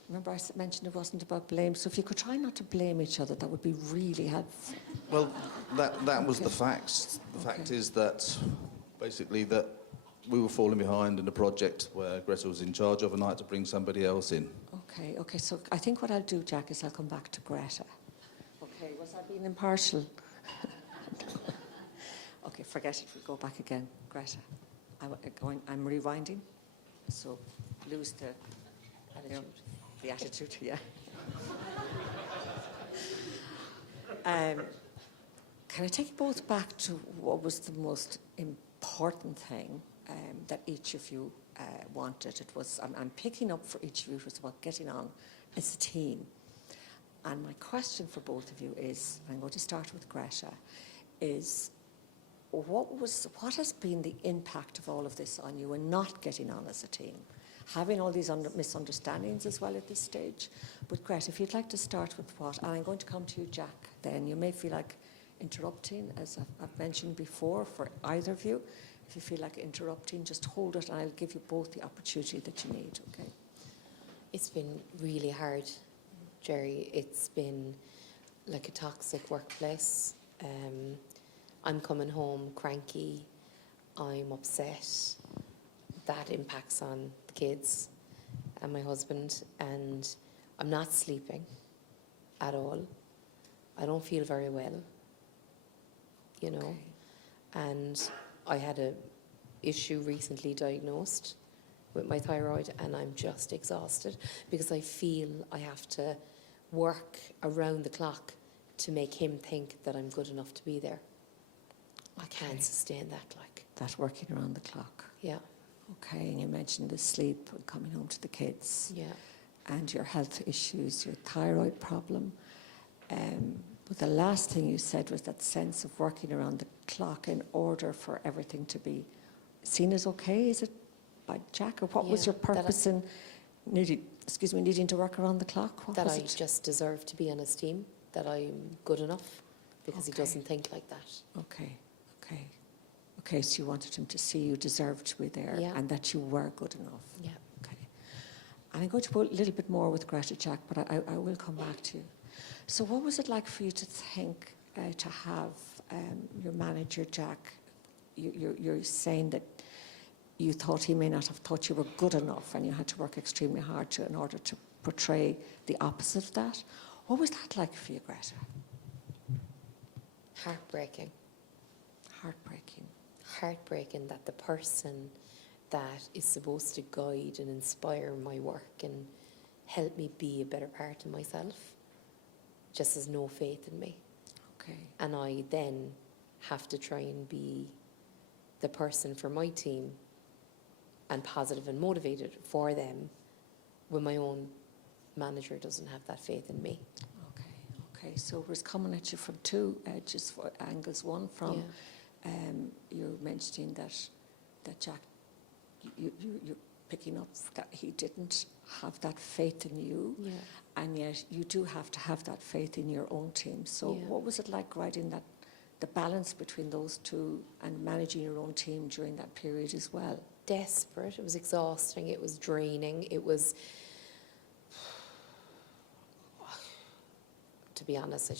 Remember I mentioned it wasn't about blame? So if you could try not to blame each other, that would be really helpful. Well, that was the facts. The fact is that basically that we were falling behind in a project where Greta was in charge of, and I had to bring somebody else in. Okay, so I think what I'll do, Jack, is I'll come back to Greta. Okay, was I being impartial? Okay, forget it, we'll go back again. Greta, I'm rewinding, so lose the attitude, yeah. Can I take you both back to what was the most important thing that each of you wanted? It was, I'm picking up for each of you, it was about getting on as a team. And my question for both of you is, I'm going to start with Greta, is what has been the impact of all of this on you and not getting on as a team? Having all these misunderstandings as well at this stage. But Greta, if you'd like to start with what, and I'm going to come to you, Jack, then you may feel like interrupting, as I've mentioned before, for either of you. If you feel like interrupting, just hold it and I'll give you both the opportunity that you need, okay? It's been really hard, Gerry. It's been like a toxic workplace. I'm coming home cranky, I'm upset. That impacts on the kids and my husband, and I'm not sleeping at all. I don't feel very well, you know. Okay. And I had a issue recently diagnosed with my thyroid, and I'm just exhausted because I feel I have to work around the clock to make him think that I'm good enough to be there. I can't sustain that, like. That working around the clock. Yeah, Okay, and you mentioned the sleep and coming home to the kids. yeah. And your health issues, your thyroid problem. But the last thing you said was that sense of working around the clock in order for everything to be seen as okay. Is it by Jack? Or what was Yeah, your purpose in needing to work around the clock? What That was I it? just deserve to be on his team, that I'm good enough, because he Okay. doesn't think like that. Okay, so you wanted him to see you deserved to be there Yeah. and that you were good enough. Yeah. Okay. And I'm going to go a little bit more with Greta, Jack, but I will come back to you. So what was it like for you to think, to have your manager, Jack, you're saying that you thought he may not have thought you were good enough and you had to work extremely hard in order to portray the opposite of that. What was that like for you, Greta? Heartbreaking. Heartbreaking. Heartbreaking that the person that is supposed to guide and inspire my work and help me be a better part of myself just has no faith in me. Okay. And I then have to try and be the person for my team and positive and motivated for them when my own manager doesn't have that faith in me. Okay, so it was coming at you from two edges, angles. One from you're mentioning that Jack, you're picking up that he didn't have that faith in you, Yeah. and yet you do have to have that faith in your own team. So Yeah. what was it like riding the balance between those two and managing your own team during that period as well? Desperate. It was exhausting. It was draining. It was, to be honest,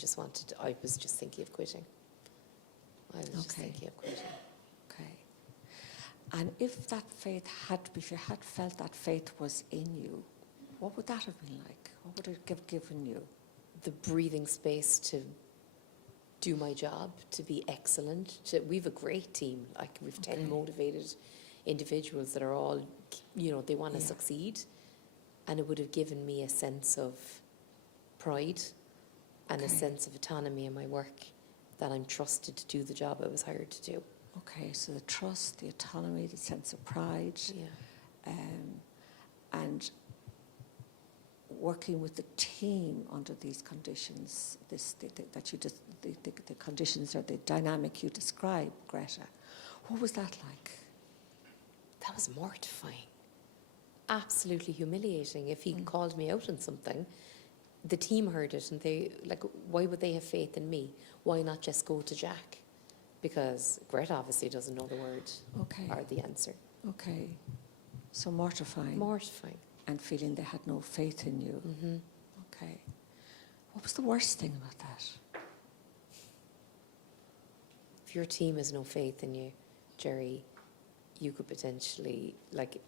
I was just thinking of quitting. I was just Okay. thinking of quitting. Okay. And if you had felt that faith was in you, what would that have been like? What would it have given you? The breathing space to do my job, to be excellent. We've a great team. Like, we've 10 Okay. motivated individuals that are all, they want to Yeah. succeed. And it would have given me a sense of pride and a Okay. sense of autonomy in my work, that I'm trusted to do the job I was hired to do. Okay, so the trust, the autonomy, the sense of pride, Yeah. and working with the team under these conditions, the conditions or the dynamic you describe, Greta. What was that like? That was mortifying. Absolutely humiliating. If he called me out on something, the team heard it and why would they have faith in me? Why not just go to Jack? Because Greta obviously doesn't know the word Okay. or the answer. Okay, so mortifying. Mortifying. And feeling they had no faith in you. Mm-hmm. Okay. What was the worst thing about that? If your team has no faith in you, Gerry, you could potentially,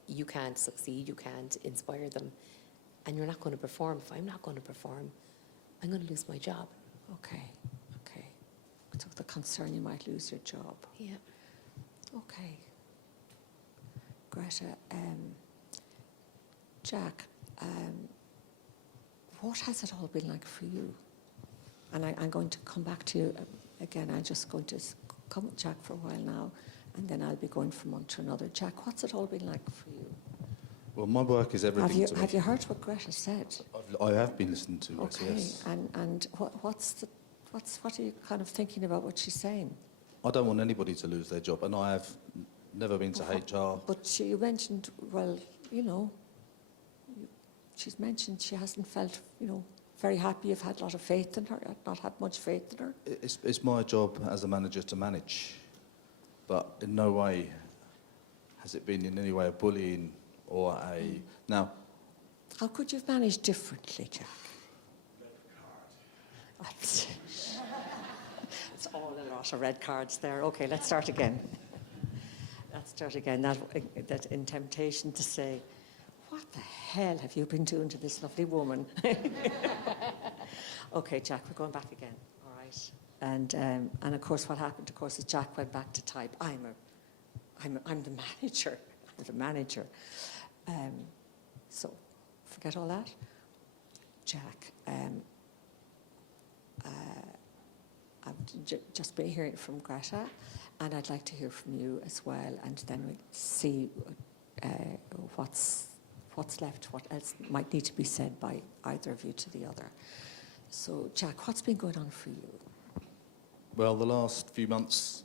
you can't succeed, you can't inspire them, and you're not going to perform. If I'm not going to perform, I'm going to lose my job. Okay. So the concern you might lose your job. Yeah. Okay. Greta, Jack, what has it all been like for you? And I'm going to come back to you again. I'm just going to come with Jack for a while now, and then I'll be going from one to another. Jack, what's it all been like for you? Well, my work is everything to me. Have you heard what Greta said? I have been listening to it, Okay, yes. and what are you kind of thinking about what she's saying? I don't want anybody to lose their job, and I have never been to HR. But you mentioned, well, you know, she's mentioned she hasn't felt, you know, very happy. You've had a lot of faith in her, not had much faith in her. It's my job as a manager to manage, but in no way has it been in any way a bullying or a... Now... How could you have managed differently, Jack? It's all a lot of red cards there. Okay, let's start again. Let's start again. That in temptation to say, what the hell have you been doing to this lovely woman? Okay, Jack, we're going back again. All right. And of course, what happened, of course, is Jack went back to type. I'm the manager. I'm the manager. So, forget all that. Jack, I've just been hearing from Greta, and I'd like to hear from you as well, and then we'll see what's left, what else might need to be said by either of you to the other. So, Jack, what's been going on for you? Well, the last few months,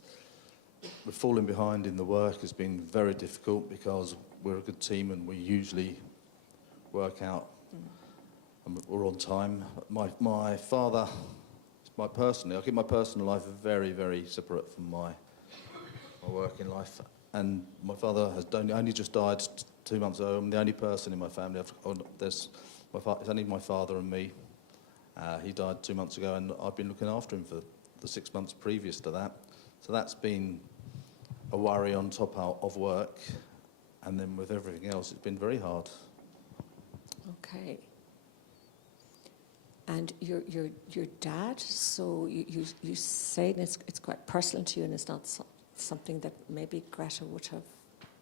we're falling behind in the work has been very difficult because we're a good team and we usually work out and we're on time. My father, I keep my personal life very, very separate from my working life. And my father has only just died 2 months ago. I'm the only person in my family. It's only my father and me. He died 2 months ago, and I've been looking after him for the 6 months previous to that. So that's been a worry on top of work. And then with everything else, it's been very hard. Okay. And your dad, so you say it's quite personal to you and it's not something that maybe Greta would have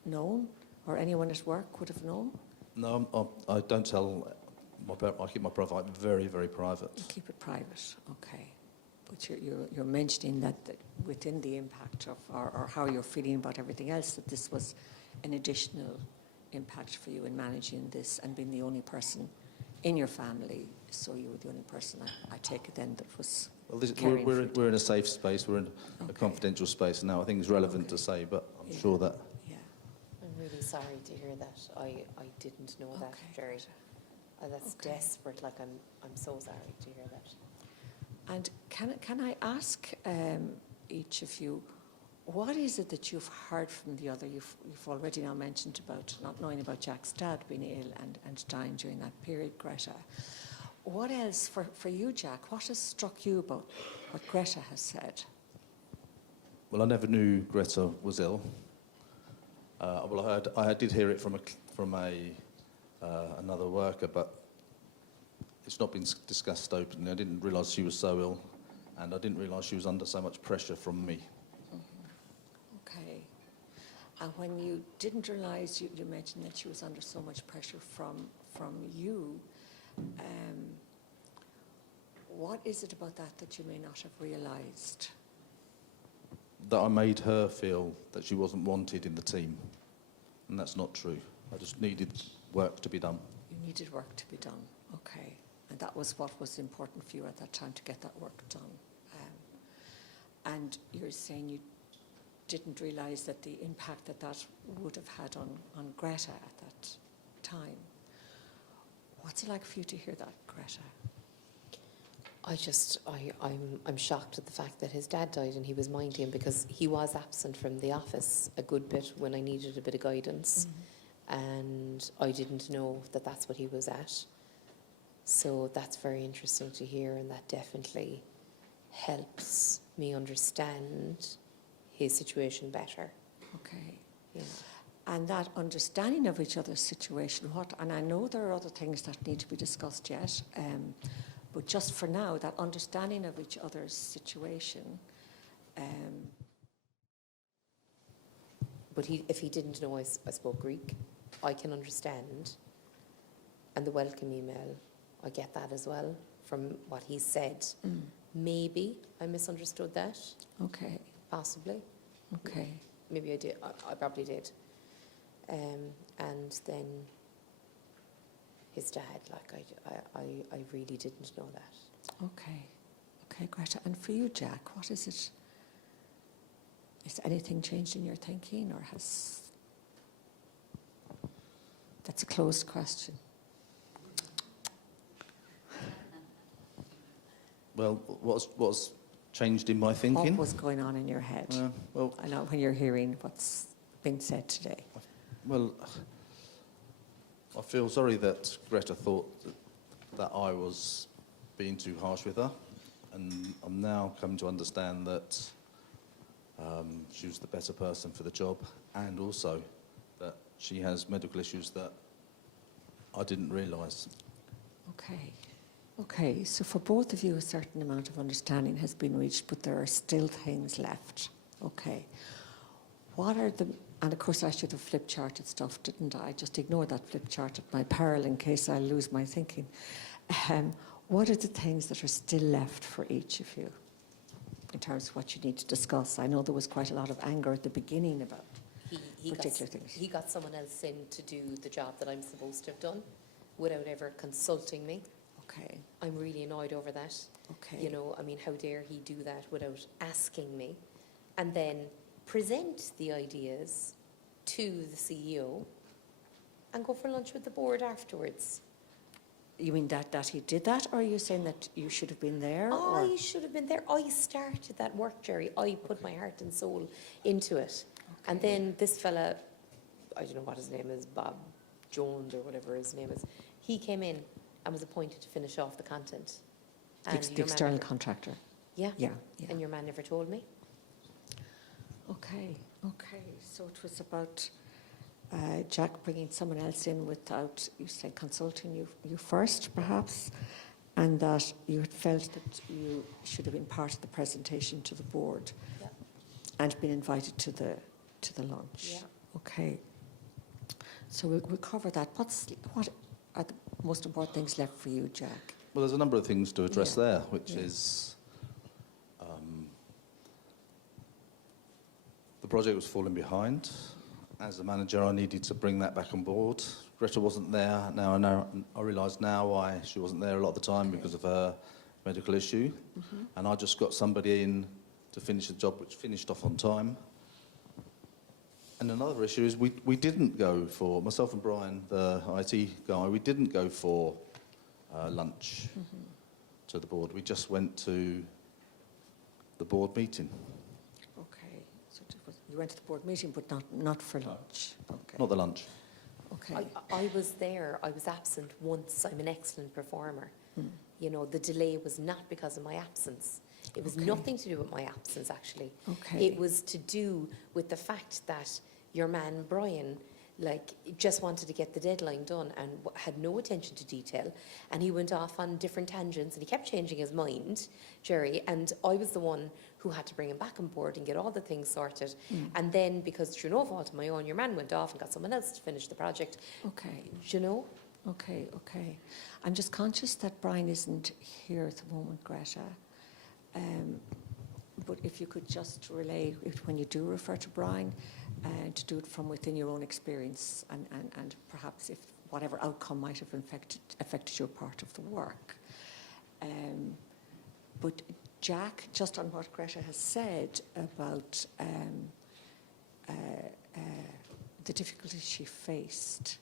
known or anyone at work would have known? No, I don't tell. I keep my private very, very private. You keep it private, okay. But you're mentioning that within the impact of or how you're feeling about everything else, that this was an additional impact for you in managing this and being the only person in your family. So you were the only person, I take it then, that was carrying we're in a safe space. We're in a confidential space now. I think it's relevant to say, but I'm sure that... Yeah. I'm really sorry to hear that. I didn't know that, Gerry. That's desperate. Like, I'm so sorry to hear that. And can I ask each of you, what is it that you've heard from the other? You've already now mentioned about not knowing about Jack's dad being ill and dying during that period, Greta. What else, for you, Jack, what has struck you about what Greta has said? Well, I never knew Greta was ill. Well, I did hear it from another worker, but it's not been discussed openly. I didn't realise she was so ill, and I didn't realise she was under so much pressure from me. Okay. And when you didn't realise, you mentioned that she was under so much pressure from you. What is it about that you may not have realised? That I made her feel that she wasn't wanted in the team, and that's not true. I just needed work to be done. You needed work to be done, okay. And that was what was important for you at that time, to get that work done. And you're saying you didn't realise that the impact that would have had on Greta at that time. What's it like for you to hear that, Greta? I'm shocked at the fact that his dad died and he was minding him, because he was absent from the office a good bit when I needed a bit of guidance. And I didn't know that that's what he was at. So that's very interesting to hear, and that definitely helps me understand his situation better. Okay. Yeah. And that understanding of each other's situation, and I know there are other things that need to be discussed yet, but just for now, that understanding of each other's situation. But if he didn't know I spoke Greek, I can understand. And the welcome email, I get that as well from what he said. Maybe I misunderstood that. Okay. Possibly. Okay. Maybe I did. I probably did. And then his dad, like I really didn't know that. Okay. Okay, Greta. And for you, Jack, what is it Has anything changed in your thinking, or has... That's a closed question. Well, what's changed in my thinking? What was going on in your head? Well, I know when you're hearing what's been said today. well, I feel sorry that Greta thought that I was being too harsh with her, and I'm now come to understand that she was the better person for the job, and also that she has medical issues that I didn't realise. Okay. Okay, so for both of you, a certain amount of understanding has been reached, but there are still things left. Okay. What are the... And of course, I should have flip charted stuff, didn't I? Just ignore that flip chart at my peril in case I lose my thinking. What are the things that are still left for each of you in terms of what you need to discuss? I know there was quite a lot of anger at the beginning about particular things. He got someone else in to do the job that I'm supposed to have done without ever consulting me. Okay. I'm really annoyed over that. Okay. You know, I mean, how dare he do that without asking me? And then present the ideas to the CEO and go for lunch with the board afterwards. You mean that he did that, or are you saying that you should have been there? I should have been there. I started that work, Gerry. I put my heart and soul into it. Okay. And then this fella, I don't know what his name is, Bob Jones or whatever his name is, he came in and was appointed to finish off the content. And The your man external never- contractor. Yeah. Yeah. And your man never told me. Okay, okay. So it was about Jack bringing someone else in without, you say, consulting you first, perhaps, and that you had felt that you should have been part of the presentation to the board, Yeah. and been invited to the lunch. Yeah. Okay. So we'll cover that. What are the most important things left for you, Jack? Well, there's a number of things to address Yeah. there, which Yeah. is the project was falling behind. As a manager, I needed to bring that back on board. Greta wasn't there. Now I realise now why she wasn't there a lot of the time, because of her medical issue. Mm-hmm. And I just got somebody in to finish the job, which finished off on time. And another issue is we didn't go for, myself and Brian, the IT guy, we didn't go for lunch to the board. We just went to the board meeting. Okay. So you went to the board meeting, but not for lunch. Okay. Not the lunch. Okay. I was there. I was absent once. I'm an excellent performer. You know, the delay was not because of my absence. It was Okay. nothing to do with my absence, actually. Okay. It was to do with the fact that your man, Brian, just wanted to get the deadline done and had no attention to detail. And he went off on different tangents and he kept changing his mind, Gerry. And I was the one who had to bring him back on board and get all the things sorted. And then, because through no fault of my own, your man went off and got someone else to finish the project. Okay. You know? Okay, okay. I'm just conscious that Brian isn't here at the moment, Greta. But if you could just relay, when you do refer to Brian, to do it from within your own experience, and perhaps if whatever outcome might have affected your part of the work. But Jack, just on what Greta has said about the difficulties she faced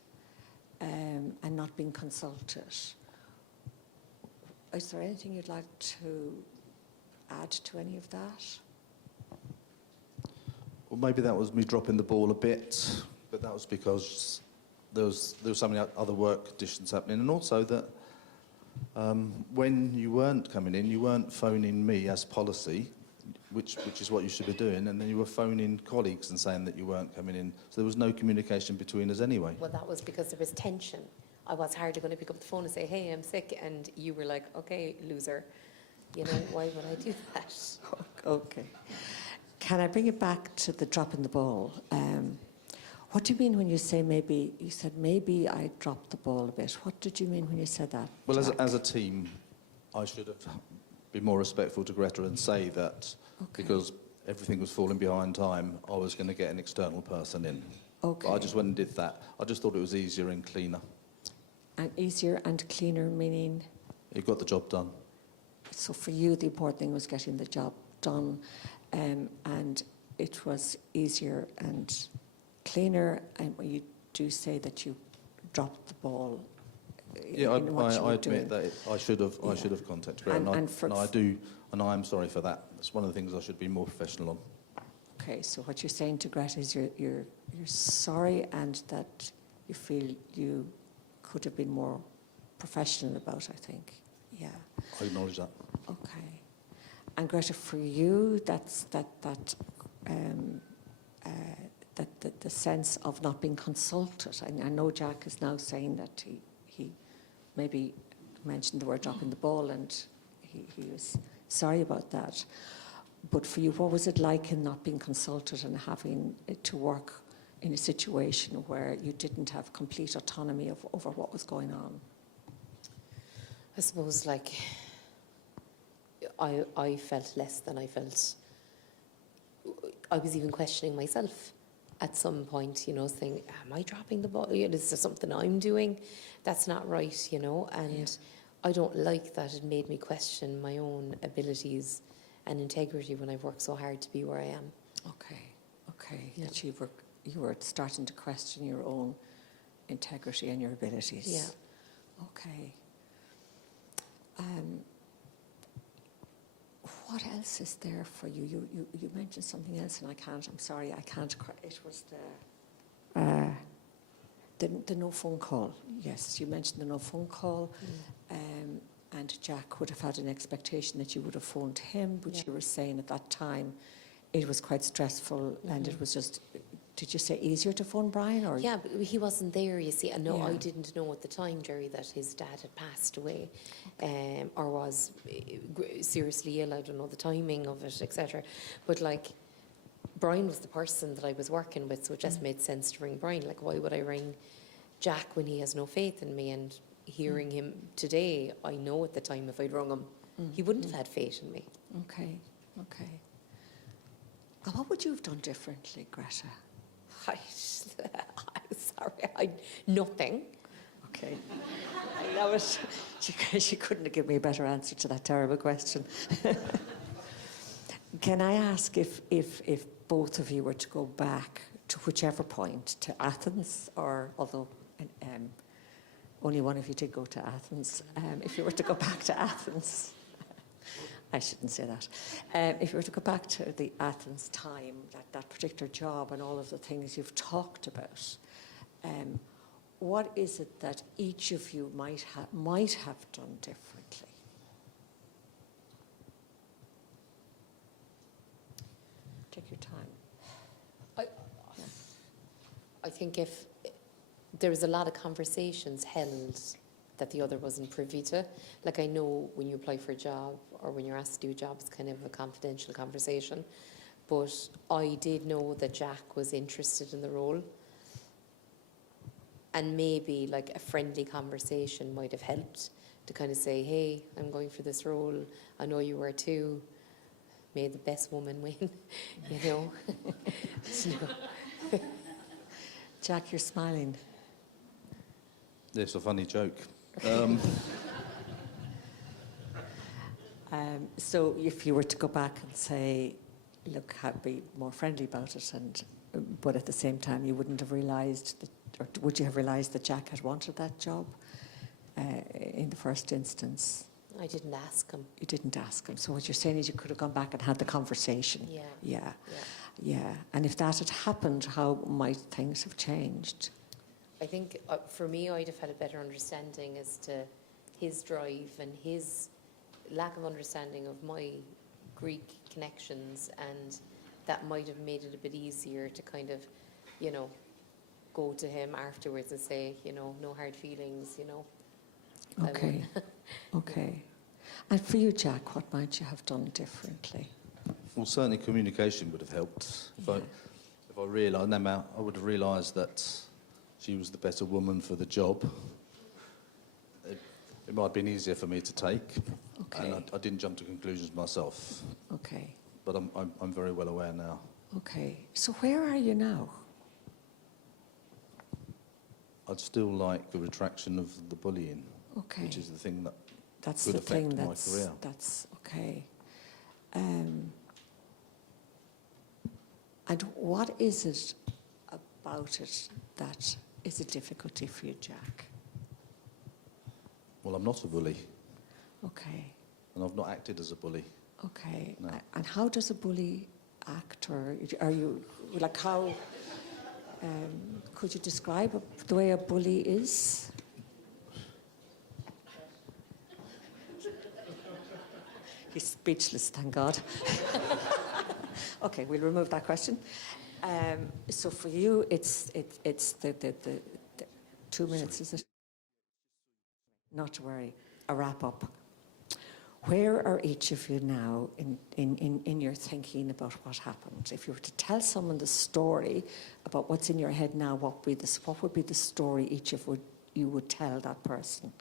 and not being consulted, is there anything you'd like to add to any of that? Well, maybe that was me dropping the ball a bit, but that was because there was so many other work conditions happening, and also that when you weren't coming in, you weren't phoning me as policy, which is what you should be doing, and then you were phoning colleagues and saying that you weren't coming in. So there was no communication between us anyway. Well, that was because there was tension. I was hardly going to pick up the phone and say, hey, I'm sick. And you were like, okay, loser. You know, why would I do that? Okay. Can I bring it back to the drop in the ball? What do you mean when you say maybe, you said maybe I dropped the ball a bit. What did you mean when you said that? Well, Jack? as a team, I should have been more respectful to Greta and say that because everything was falling behind time, I was going to get an external person in. Okay. But I just went and did that. I just thought it was easier and cleaner. And easier and cleaner meaning? It got the job done. So for you, the important thing was getting the job done. And it was easier and cleaner, and you do say that you dropped the ball. Yeah, in what you I were admit doing. that I should have contacted her, and I do, and I am sorry for that. That's one of the things I should be more professional on. Okay, so what you're saying to Greta is you're sorry, and that you feel you could have been more professional about, I think. Yeah. I acknowledge that. Okay. And Greta, for you, that's the sense of not being consulted. I know Jack is now saying that he maybe mentioned the word dropping the ball, and he was sorry about that. But for you, what was it like in not being consulted and having to work in a situation where you didn't have complete autonomy over what was going on? I suppose, like, I felt less than I felt. I was even questioning myself at some point, you know, saying, am I dropping the ball? Is there something I'm doing that's not right, you know? And I don't like that it made me question my own abilities and integrity when I've worked so hard to be where I am. Okay. That you were starting to question your own integrity and your abilities. Yeah. Okay. What else is there for you? You mentioned something else, and I'm sorry, I can't. It was the no phone call. Yes, you mentioned the no phone call. And Jack would have had an expectation that you would have phoned him, but you were saying at that time it was quite stressful, and it was just, did you say easier to phone Brian? Or? Yeah, but he wasn't there, you see. And no, Yeah. I didn't know at the time, Gerry, that his dad had passed away, or was seriously ill. I don't know the timing of it, etc. But like, Brian was the person that I was working with, so it just made sense to ring Brian. Like, why would I ring Jack when he has no faith in me? And hearing him today, I know at the time if I'd rung him, he wouldn't have had faith in me. Okay. And what would you have done differently, Greta? I'm sorry, nothing. Okay. That was, she couldn't have given me a better answer to that terrible question. Can I ask if both of you were to go back to whichever point, to Athens, or although only one of you did go to Athens, if you were to go back to Athens, I shouldn't say that. If you were to go back to the Athens time, that particular job and all of the things you've talked about, what is it that each of you might have done differently? Take your time. I think if there was a lot of conversations held that the other wasn't privy to. Like, I know when you apply for a job or when you're asked to do a job, it's kind of a confidential conversation. But I did know that Jack was interested in the role. And maybe like a friendly conversation might have helped to kind of say, hey, I'm going for this role. I know you were too. May the best woman win, you know. So, Jack, you're smiling. It's a funny joke. So if you were to go back and say, look, be more friendly about it, but at the same time you wouldn't have realised, or would you have realised that Jack had wanted that job in the first instance? I didn't ask him. You didn't ask him. So what you're saying is you could have gone back and had the conversation. Yeah. And if that had happened, how might things have changed? I think for me, I'd have had a better understanding as to his drive and his lack of understanding of my Greek connections, and that might have made it a bit easier to kind of, you know, go to him afterwards and say, you know, no hard feelings, you know. Okay. Okay. And for you, Jack, what might you have done differently? Well, certainly communication would have helped. If I realised, I would have realised that she was the better woman for the job. It might have been easier for me to take. Okay. And I didn't jump to conclusions myself. Okay. But I'm very well aware now. Okay. So where are you now? I'd still like the retraction of the bullying, Okay. which is the thing that That's could the affect thing my career. That's okay. And what is it about it that is a difficulty for you, Jack? Well, I'm not a bully, Okay, and I've not acted as a bully. okay. No. And how does a bully act, or are you, like how, could you describe the way a bully is? He's speechless, thank God. Okay, we'll remove that question. So for you, it's the 2 minutes, is it? Not to worry. A wrap up. Where are each of you now in your thinking about what happened? If you were to tell someone the story about what's in your head now, what would be the story each of you would tell that person?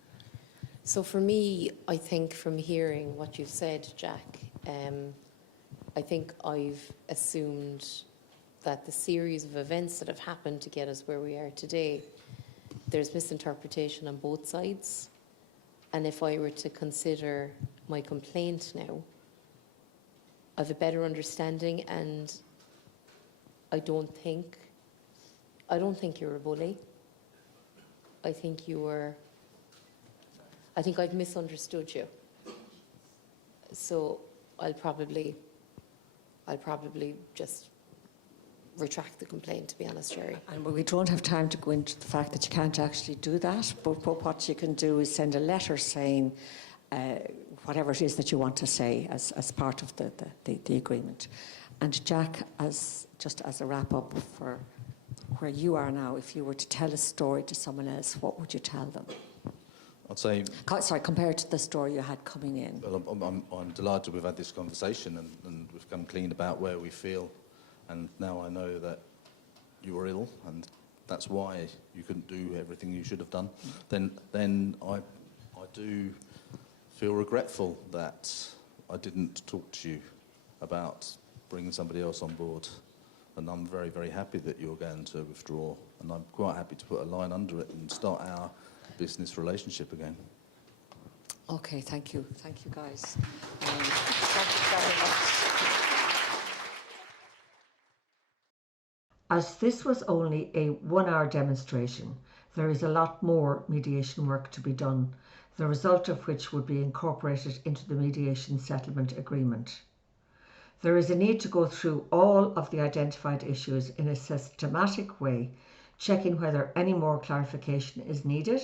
So for me, I think from hearing what you've said, Jack, I think I've assumed that the series of events that have happened to get us where we are today, there's misinterpretation on both sides. And if I were to consider my complaint now, I have a better understanding, and I don't think you're a bully. I think I've misunderstood you. So I'll probably just retract the complaint, to be honest, Gerry. And we don't have time to go into the fact that you can't actually do that, but what you can do is send a letter saying whatever it is that you want to say as part of the agreement. And Jack, just as a wrap up for where you are now, if you were to tell a story to someone else, what would you tell them? I'd say... Sorry, compared to the story you had coming in. Well, I'm delighted we've had this conversation and we've come clean about where we feel. And now I know that you were ill, and that's why you couldn't do everything you should have done. Then I do feel regretful that I didn't talk to you about bringing somebody else on board. And I'm very, very happy that you're going to withdraw. And I'm quite happy to put a line under it and start our business relationship again. Okay, thank you. Thank you, guys. Thank you very much. As this was only a 1-hour demonstration, there is a lot more mediation work to be done, the result of which would be incorporated into the mediation settlement agreement. There is a need to go through all of the identified issues in a systematic way, checking whether any more clarification is needed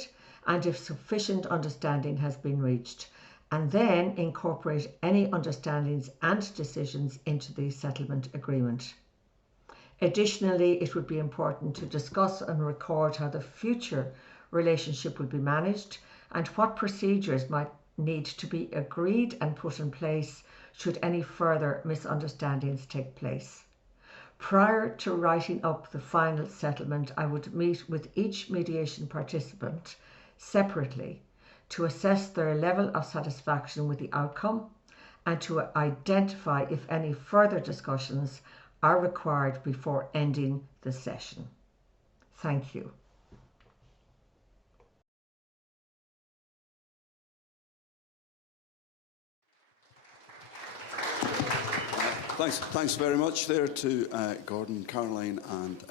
and if sufficient understanding has been reached, and then incorporate any understandings and decisions into the settlement agreement. Additionally, it would be important to discuss and record how the future relationship will be managed and what procedures might need to be agreed and put in place should any further misunderstandings take place. Prior to writing up the final settlement, I would meet with each mediation participant separately to assess their level of satisfaction with the outcome and to identify if any further discussions are required before ending the session. Thank you. Thanks very much there to Gordon, Caroline and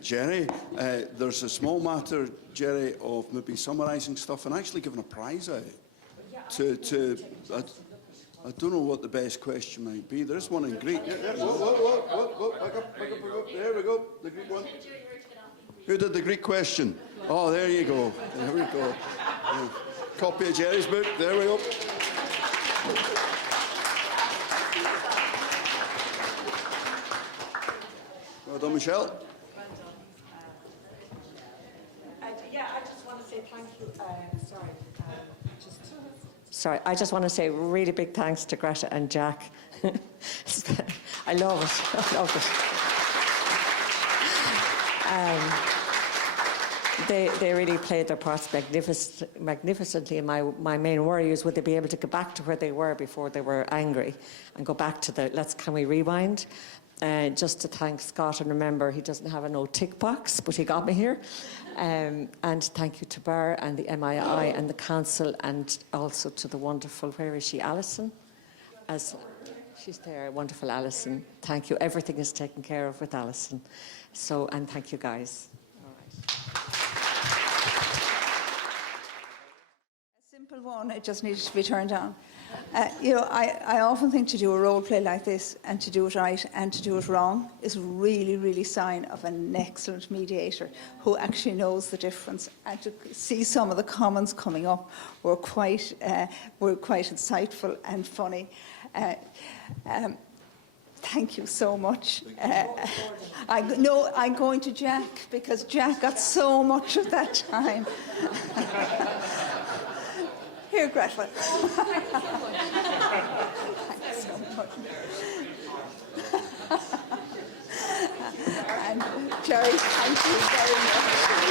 Gerry. There's a small matter, Gerry, of maybe summarising stuff and actually giving a prize out I don't know what the best question might be. There's one in Greek. Back up. There we go. The Greek one. Who did the Greek question? Oh, there you go. There we go. Copy of Gerry's book. There we go. Well done, Michelle. I just want to say thank you. Sorry, I just want to say really big thanks to Greta and Jack. I love it. I love it. They really played their parts magnificently. And my main worry is would they be able to go back to where they were before they were angry and go back to can we rewind? Just to thank Scott, and remember he doesn't have a no tick box, but he got me here. And thank you to Bar and the MII and the Council, and also to the wonderful, where is she, Alison? She's there, wonderful Alison. Thank you. Everything is taken care of with Alison. So, and thank you guys. All right. A simple one, it just needed to be turned on. I often think to do a role play like this and to do it right and to do it wrong is really, really sign of an excellent mediator who actually knows the difference. And to see some of the comments coming up were quite insightful and funny. Thank you so much. I'm going to Jack because Jack got so much of that time. Here, Gretel. Thanks so much. And Gerry, thank you very much.